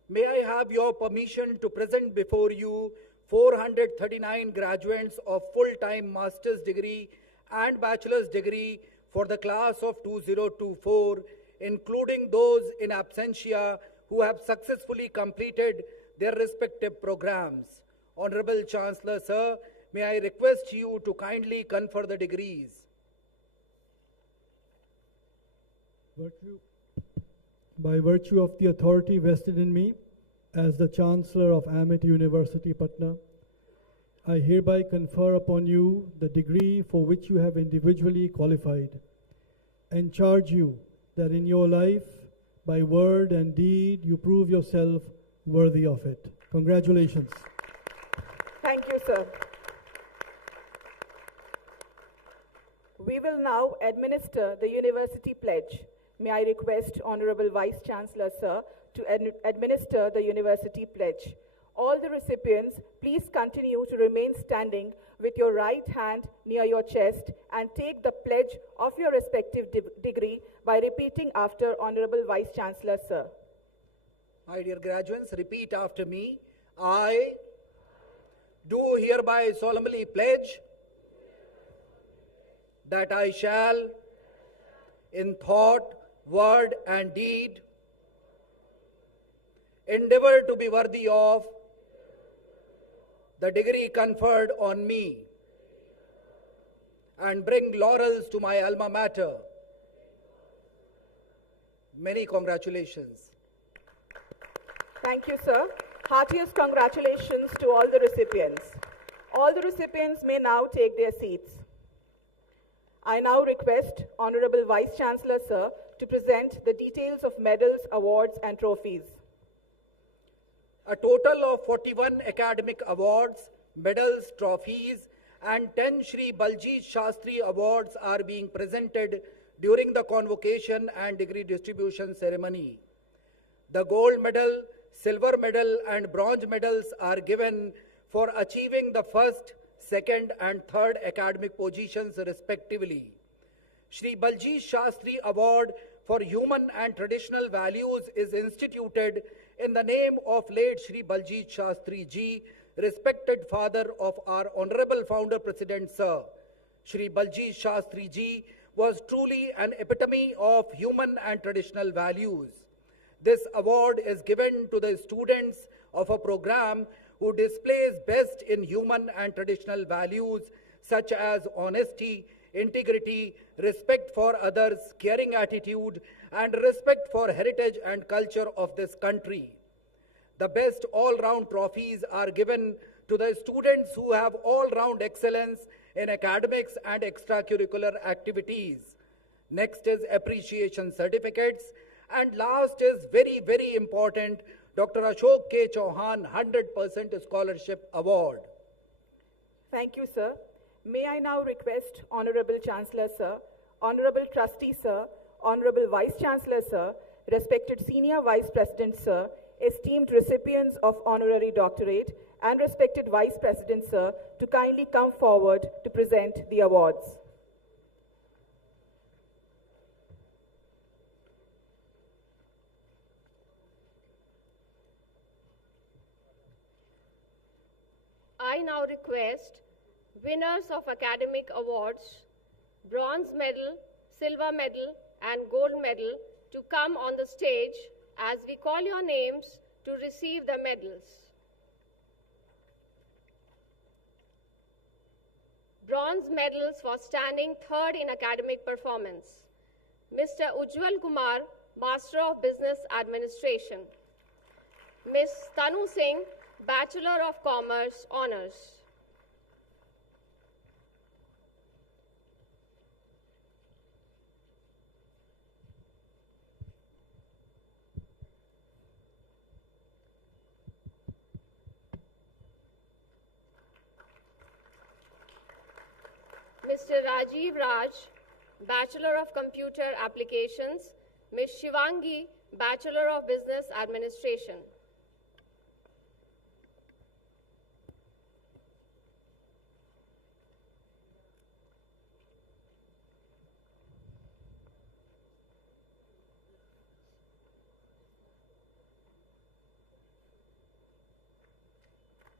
may I have your permission to present before you 439 graduates of full-time master's degree and bachelor's degree for the class of 2024, including those in absentia who have successfully completed their respective programs. Honorable Chancellor, Sir, may I request you to kindly confer the degrees. By virtue of the authority vested in me as the Chancellor of Amity University, Patna, I hereby confer upon you the degree for which you have individually qualified, and charge you that in your life, by word and deed, you prove yourself worthy of it. Congratulations. Thank you, sir. We will now administer the University Pledge. May I request Honorable Vice Chancellor, sir, to administer the University Pledge. All the recipients, please continue to remain standing with your right hand near your chest and take the pledge of your respective degree by repeating after Honorable Vice Chancellor, sir. My dear graduates, repeat after me. I do hereby solemnly pledge that I shall, in thought, word, and deed, endeavor to be worthy of the degree conferred on me and bring laurels to my alma mater. Many congratulations. Thank you, sir. Heartiest congratulations to all the recipients. All the recipients may now take their seats. I now request Honorable Vice Chancellor, sir, to present the details of medals, awards, and trophies. A total of 41 academic awards, medals, trophies, and 10 Shri Baljeet Shastri awards are being presented during the convocation and degree distribution ceremony. The gold medal, silver medal, and bronze medals are given for achieving the first, second, and third academic positions respectively. Shri Baljeet Shastri Award for Human and Traditional Values is instituted in the name of late Shri Baljeet Shastri Ji, respected father of our Honorable Founder President, Sir. Shri Baljeet Shastri Ji was truly an epitome of human and traditional values. This award is given to the students of a program who displays best in human and traditional values such as honesty, integrity, respect for others, caring attitude, and respect for heritage and culture of this country. The best all-round trophies are given to the students who have all-round excellence in academics and extracurricular activities. Next is appreciation certificates, and last is very, very important, Dr. Ashok K. Chauhan 100% Scholarship Award. Thank you, sir. May I now request Honorable Chancellor, sir, Honorable Trustee, sir, Honorable Vice Chancellor, sir, respected Senior Vice President, sir, esteemed recipients of honorary doctorate, and respected Vice President, sir, to kindly come forward to present the awards. I now request winners of academic awards, bronze medal, silver medal, and gold medal to come on the stage as we call your names to receive the medals. Bronze medals for standing third in academic performance. Mr. Ujjwal Kumar, Master of Business Administration. Ms. Tanu Singh, Bachelor of Commerce Honors. Mr. Rajiv Raj, Bachelor of Computer Applications. Ms. Shivangi, Bachelor of Business Administration.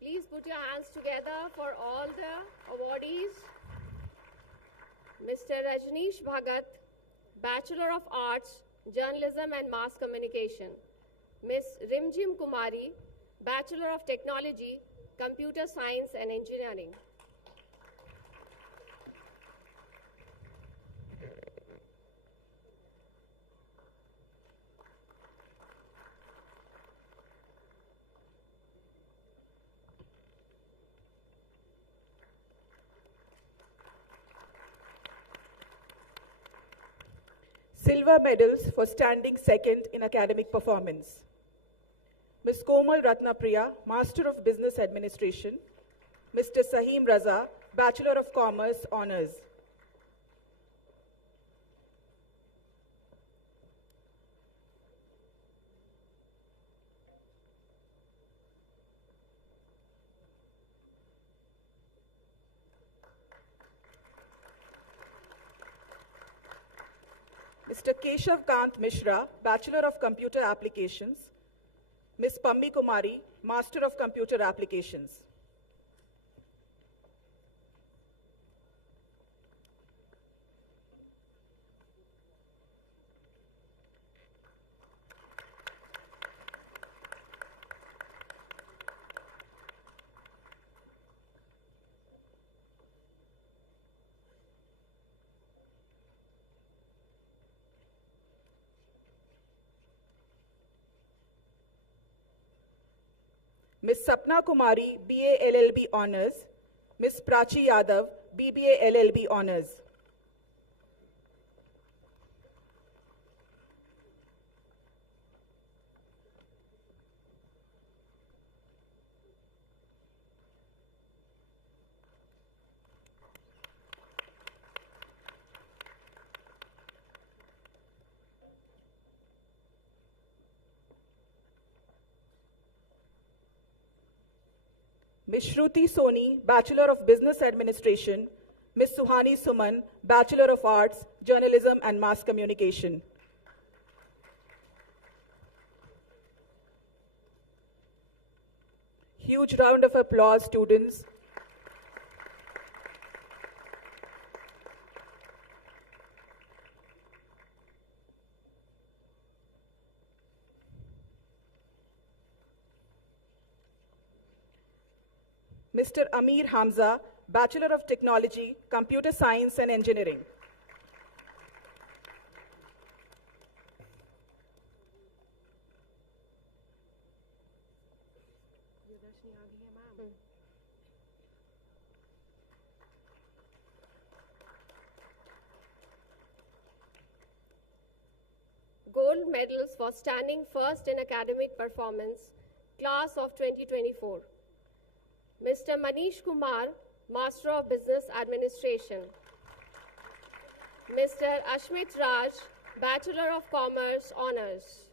Please put your hands together for all the awardees. Mr. Rajneesh Bhagat, Bachelor of Arts, Journalism and Mass Communication. Ms. Rimjim Kumari, Bachelor of Technology, Computer Science and Engineering. Silver medals for standing second in academic performance. Ms. Komal Ratnapriya, Master of Business Administration. Mr. Saheem Raza, Bachelor of Commerce Honours. Mr. Keshav Kant Mishra, Bachelor of Computer Applications. Ms. Pammi Kumari, Master of Computer Applications. Ms. Sapna Kumari, BA LLB Honours. Ms. Prachi Yadav, BBA LLB Honours. Ms. Shruti Soni, Bachelor of Business Administration. Ms. Suhani Suman, Bachelor of Arts, Journalism and Mass Communication. Huge round of applause, students. Mr. Amir Hamza, Bachelor of Technology, Computer Science and Engineering. Gold medals for standing first in academic performance, class of 2024. Mr. Manish Kumar, Master of Business Administration. Mr. Ashmit Raj, Bachelor of Commerce Honours.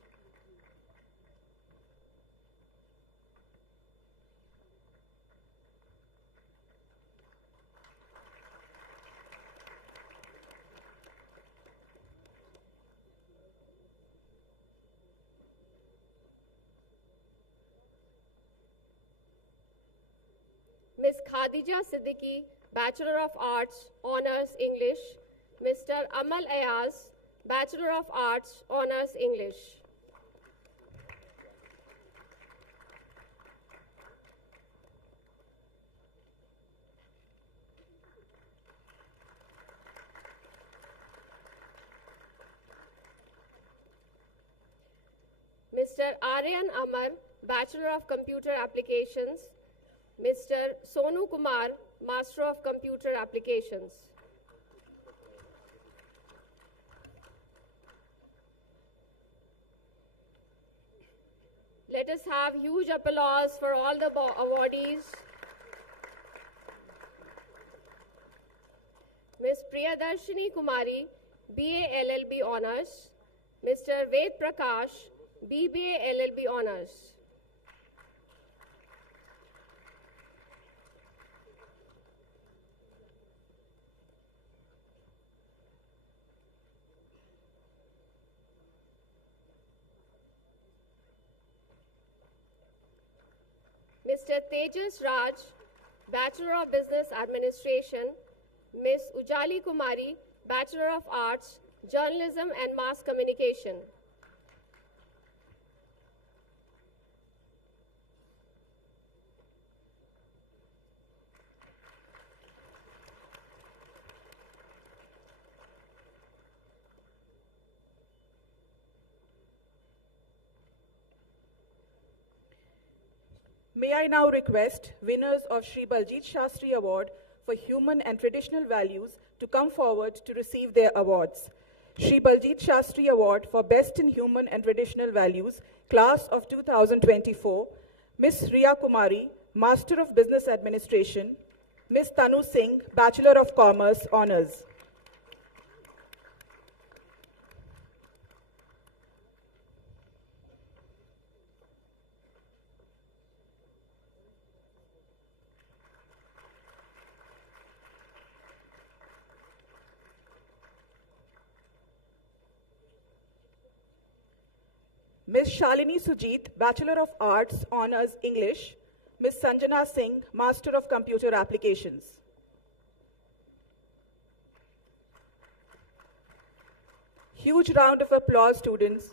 Ms. Khadija Siddiqui, Bachelor of Arts, Honours English. Mr. Amal Ayaz, Bachelor of Arts, Honours English. Mr. Aryan Amar, Bachelor of Computer Applications. Mr. Sonu Kumar, Master of Computer Applications. Let us have huge applause for all the awardees. Ms. Priyadarshini Kumari, BA LLB Honours. Mr. Ved Prakash, BBA LLB Honours. Mr. Tejas Raj, Bachelor of Business Administration, Ms. Ujali Kumari, Bachelor of Arts, Journalism and Mass Communication. May I now request winners of Shri Baljit Shastri Award for Human and Traditional Values to come forward to receive their awards. Shri Baljit Shastri Award for Best in Human and Traditional Values, Class of 2024, Ms. Riya Kumari, Master of Business Administration, Ms. Tanu Singh, Bachelor of Commerce, Honours. Ms. Shalini Sujit, Bachelor of Arts, Honours, English. Ms. Sanjana Singh, Master of Computer Applications. Huge round of applause, students.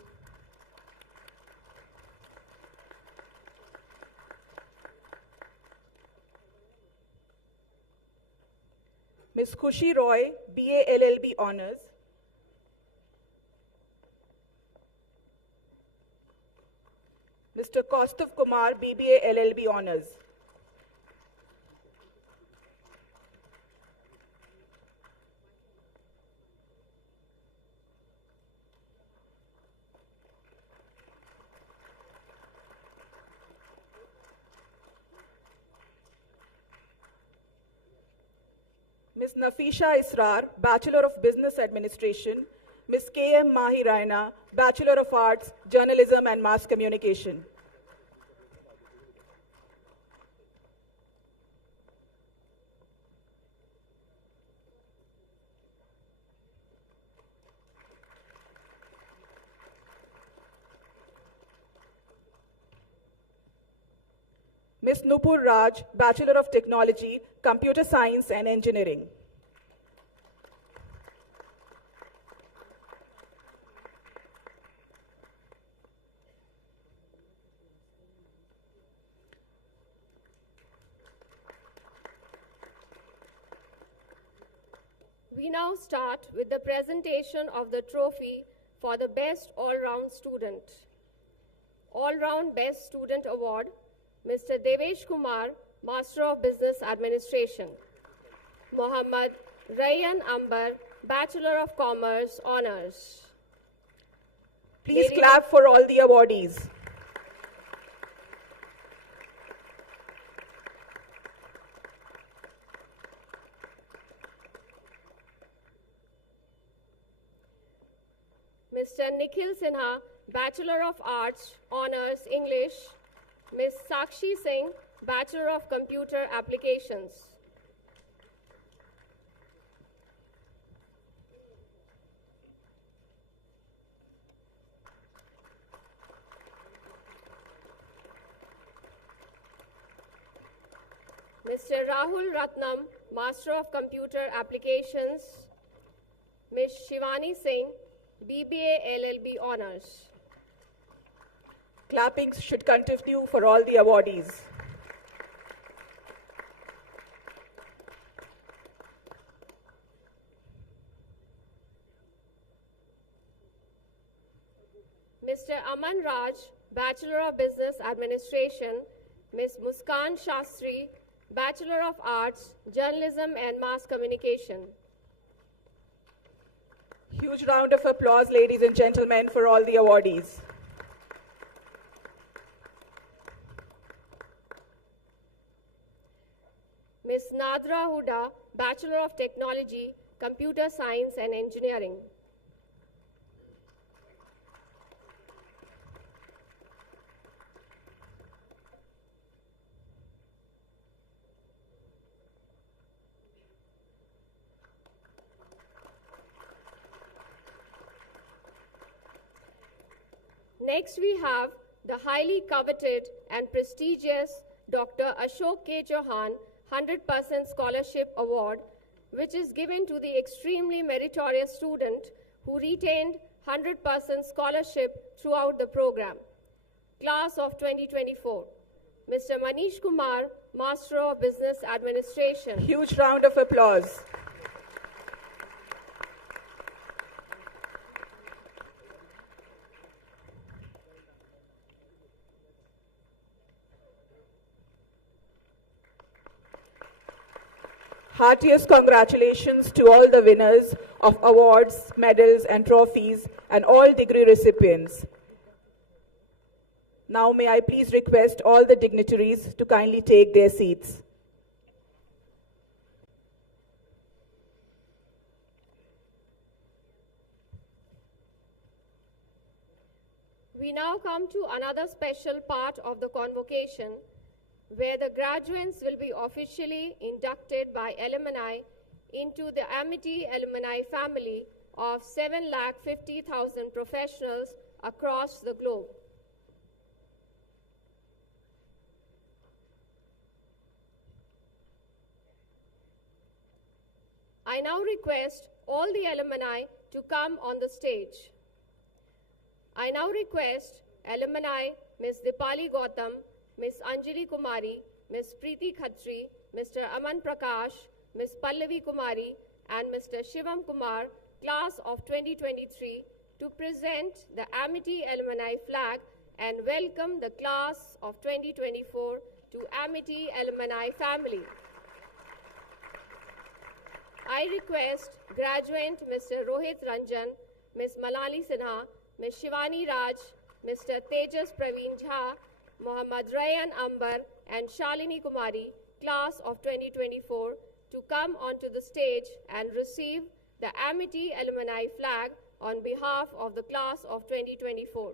Ms. Khushi Roy, BA LLB Honours. Mr. Kaustav Kumar, BBA LLB Honours. Ms. Nafisha Israr, Bachelor of Business Administration. Ms. K.M. Mahi Raina, Bachelor of Arts, Journalism and Mass Communication. Ms. Nupur Raj, Bachelor of Technology, Computer Science and Engineering. We now start with the presentation of the trophy for the Best All-Round Student. All-Round Best Student Award, Mr. Devesh Kumar, Master of Business Administration. Mohammad Rayyan Ambar, Bachelor of Commerce, Honours. Please clap for all the awardees. Mr. Nikhil Sinha, Bachelor of Arts, Honours, English. Ms. Sakshi Singh, Bachelor of Computer Applications. Mr. Rahul Ratnam, Master of Computer Applications. Ms. Shivani Singh, BBA LLB Honours. Clappings should continue for all the awardees. Mr. Aman Raj, Bachelor of Business Administration. Ms. Muskan Shastri, Bachelor of Arts, Journalism and Mass Communication. Huge round of applause, ladies and gentlemen, for all the awardees. Ms. Nadra Huda, Bachelor of Technology, Computer Science and Engineering. Next, we have the highly coveted and prestigious Dr. Ashok K. Chauhan 100% Scholarship Award, which is given to the extremely meritorious student who retained 100% scholarship throughout the program. Class of 2024, Mr. Manish Kumar, Master of Business Administration. Huge round of applause. Heartiest congratulations to all the winners of awards, medals, and trophies, and all degree recipients. Now may I please request all the dignitaries to kindly take their seats. We now come to another special part of the convocation, where the graduates will be officially inducted by alumni into the Amity alumni family of 7,50,000 professionals across the globe. I now request all the alumni to come on the stage. I now request alumni Ms. Dipali Gautam, Ms. Anjali Kumari, Ms. Preeti Khatri, Mr. Aman Prakash, Ms. Pallavi Kumari, and Mr. Shivam Kumar, class of 2023, to present the Amity Alumni flag and welcome the class of 2024 to Amity Alumni family. I request graduate Mr. Rohit Ranjan, Ms. Malali Sinha, Ms. Shivani Raj, Mr. Tejas Praveen Jha, Mohammad Rayan Ambar, and Shalini Kumari, class of 2024, to come onto the stage and receive the Amity Alumni flag on behalf of the class of 2024.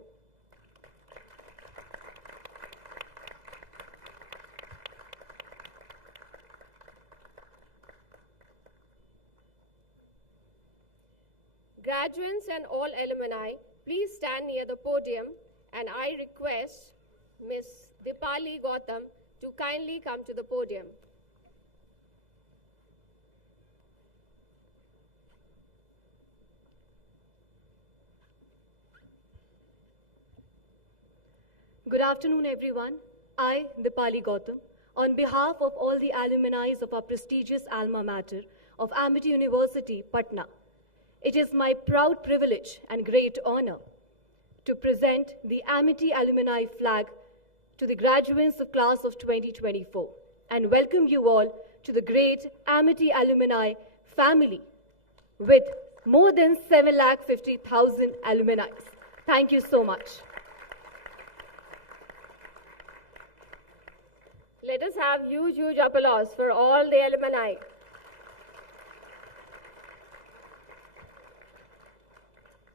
Graduates and all alumni, please stand near the podium, and I request Ms. Dipali Gautam to kindly come to the podium. Good afternoon, everyone. I, Dipali Gautam, on behalf of all the alumni of our prestigious alma mater of Amity University, Patna, it is my proud privilege and great honor to present the Amity Alumni flag to the graduates of class of 2024 and welcome you all to the great Amity Alumni family with more than 7,50,000 alumni. Thank you so much. Let us have huge applause for all the alumni.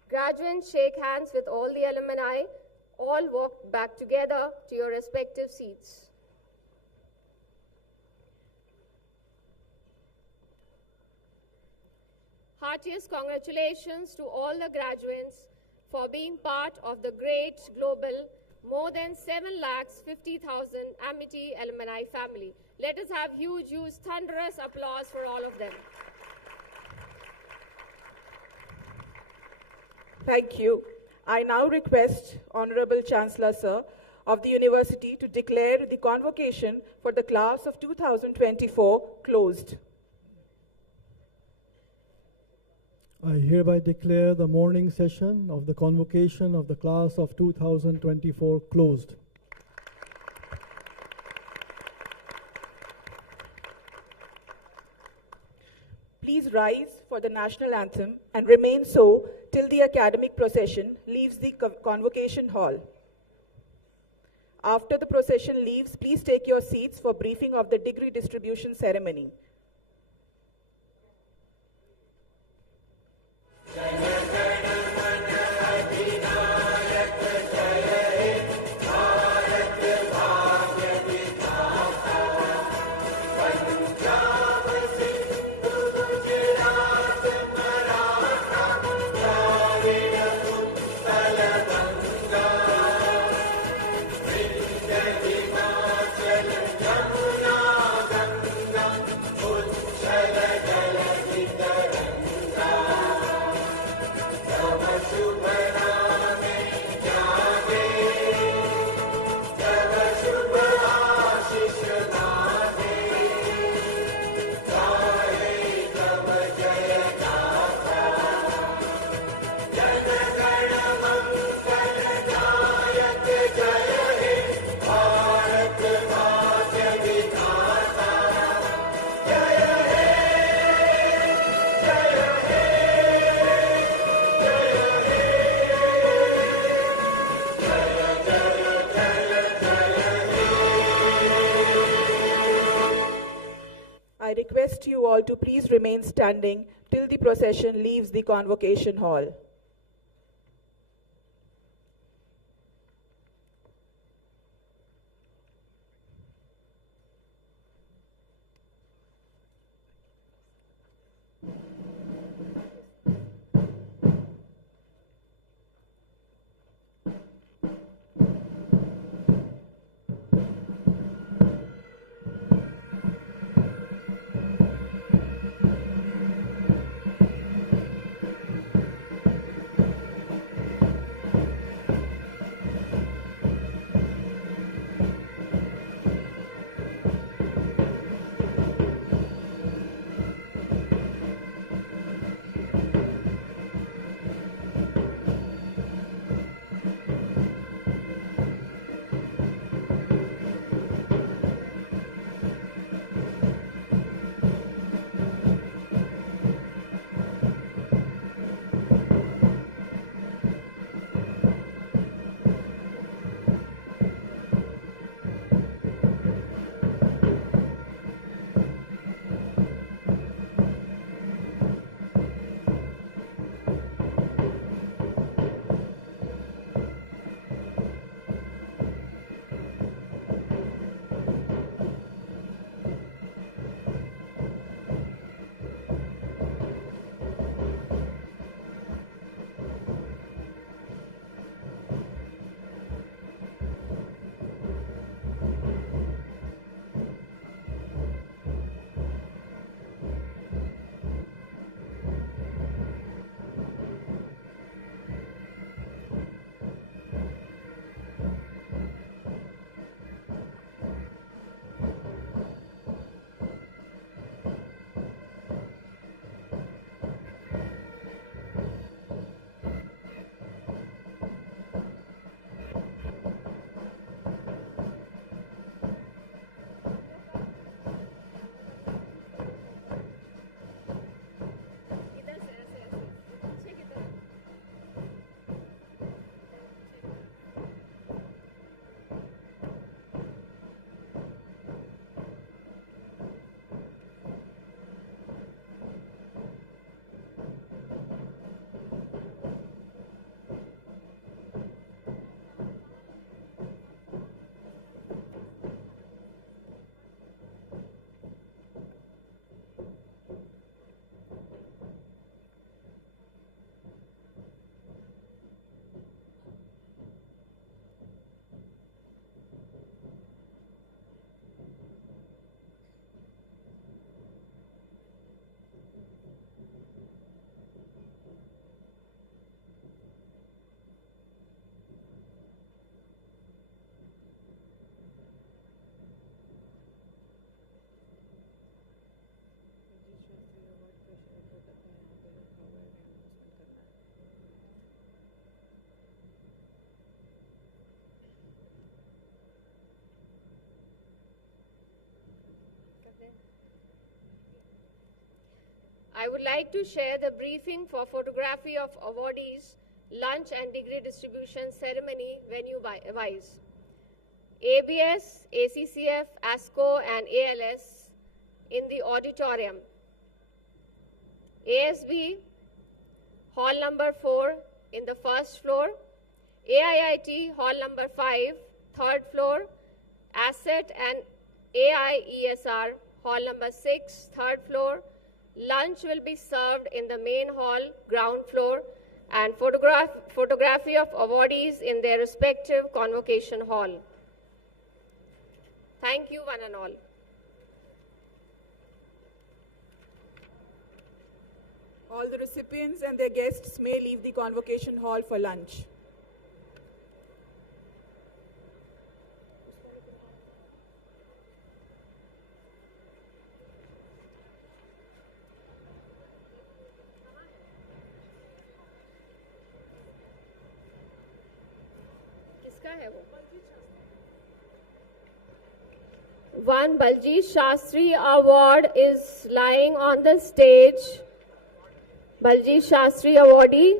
Graduates, shake hands with all the alumni. All walk back together to your respective seats. Heartiest congratulations to all the graduates for being part of the great global more than 7,50,000 Amity alumni family. Let us have huge, thunderous applause for all of them. Thank you. I now request Honorable Chancellor Sir of the University to declare the convocation for the class of 2024 closed. I hereby declare the morning session of the convocation of the class of 2024 closed. Please rise for the national anthem and remain so till the academic procession leaves the convocation hall. After the procession leaves, please take your seats for briefing of the degree distribution ceremony. Himalaya, all to please remain standing till the procession leaves the convocation hall. I would like to share the briefing for photography of awardees, lunch and degree distribution ceremony venue-wise. ABS, ACCF, ASCO and ALS in the auditorium. ASB, hall number 4 in the first floor. AIIT, hall number 5, third floor. Asset and AIESR, hall number 6, third floor. Lunch will be served in the main hall, ground floor, and photography of awardees in their respective convocation hall. Thank you, one and all. All the recipients and their guests may leave the convocation hall for lunch. One Baljeet Shastri Award is lying on the stage. Baljeet Shastri Awardee.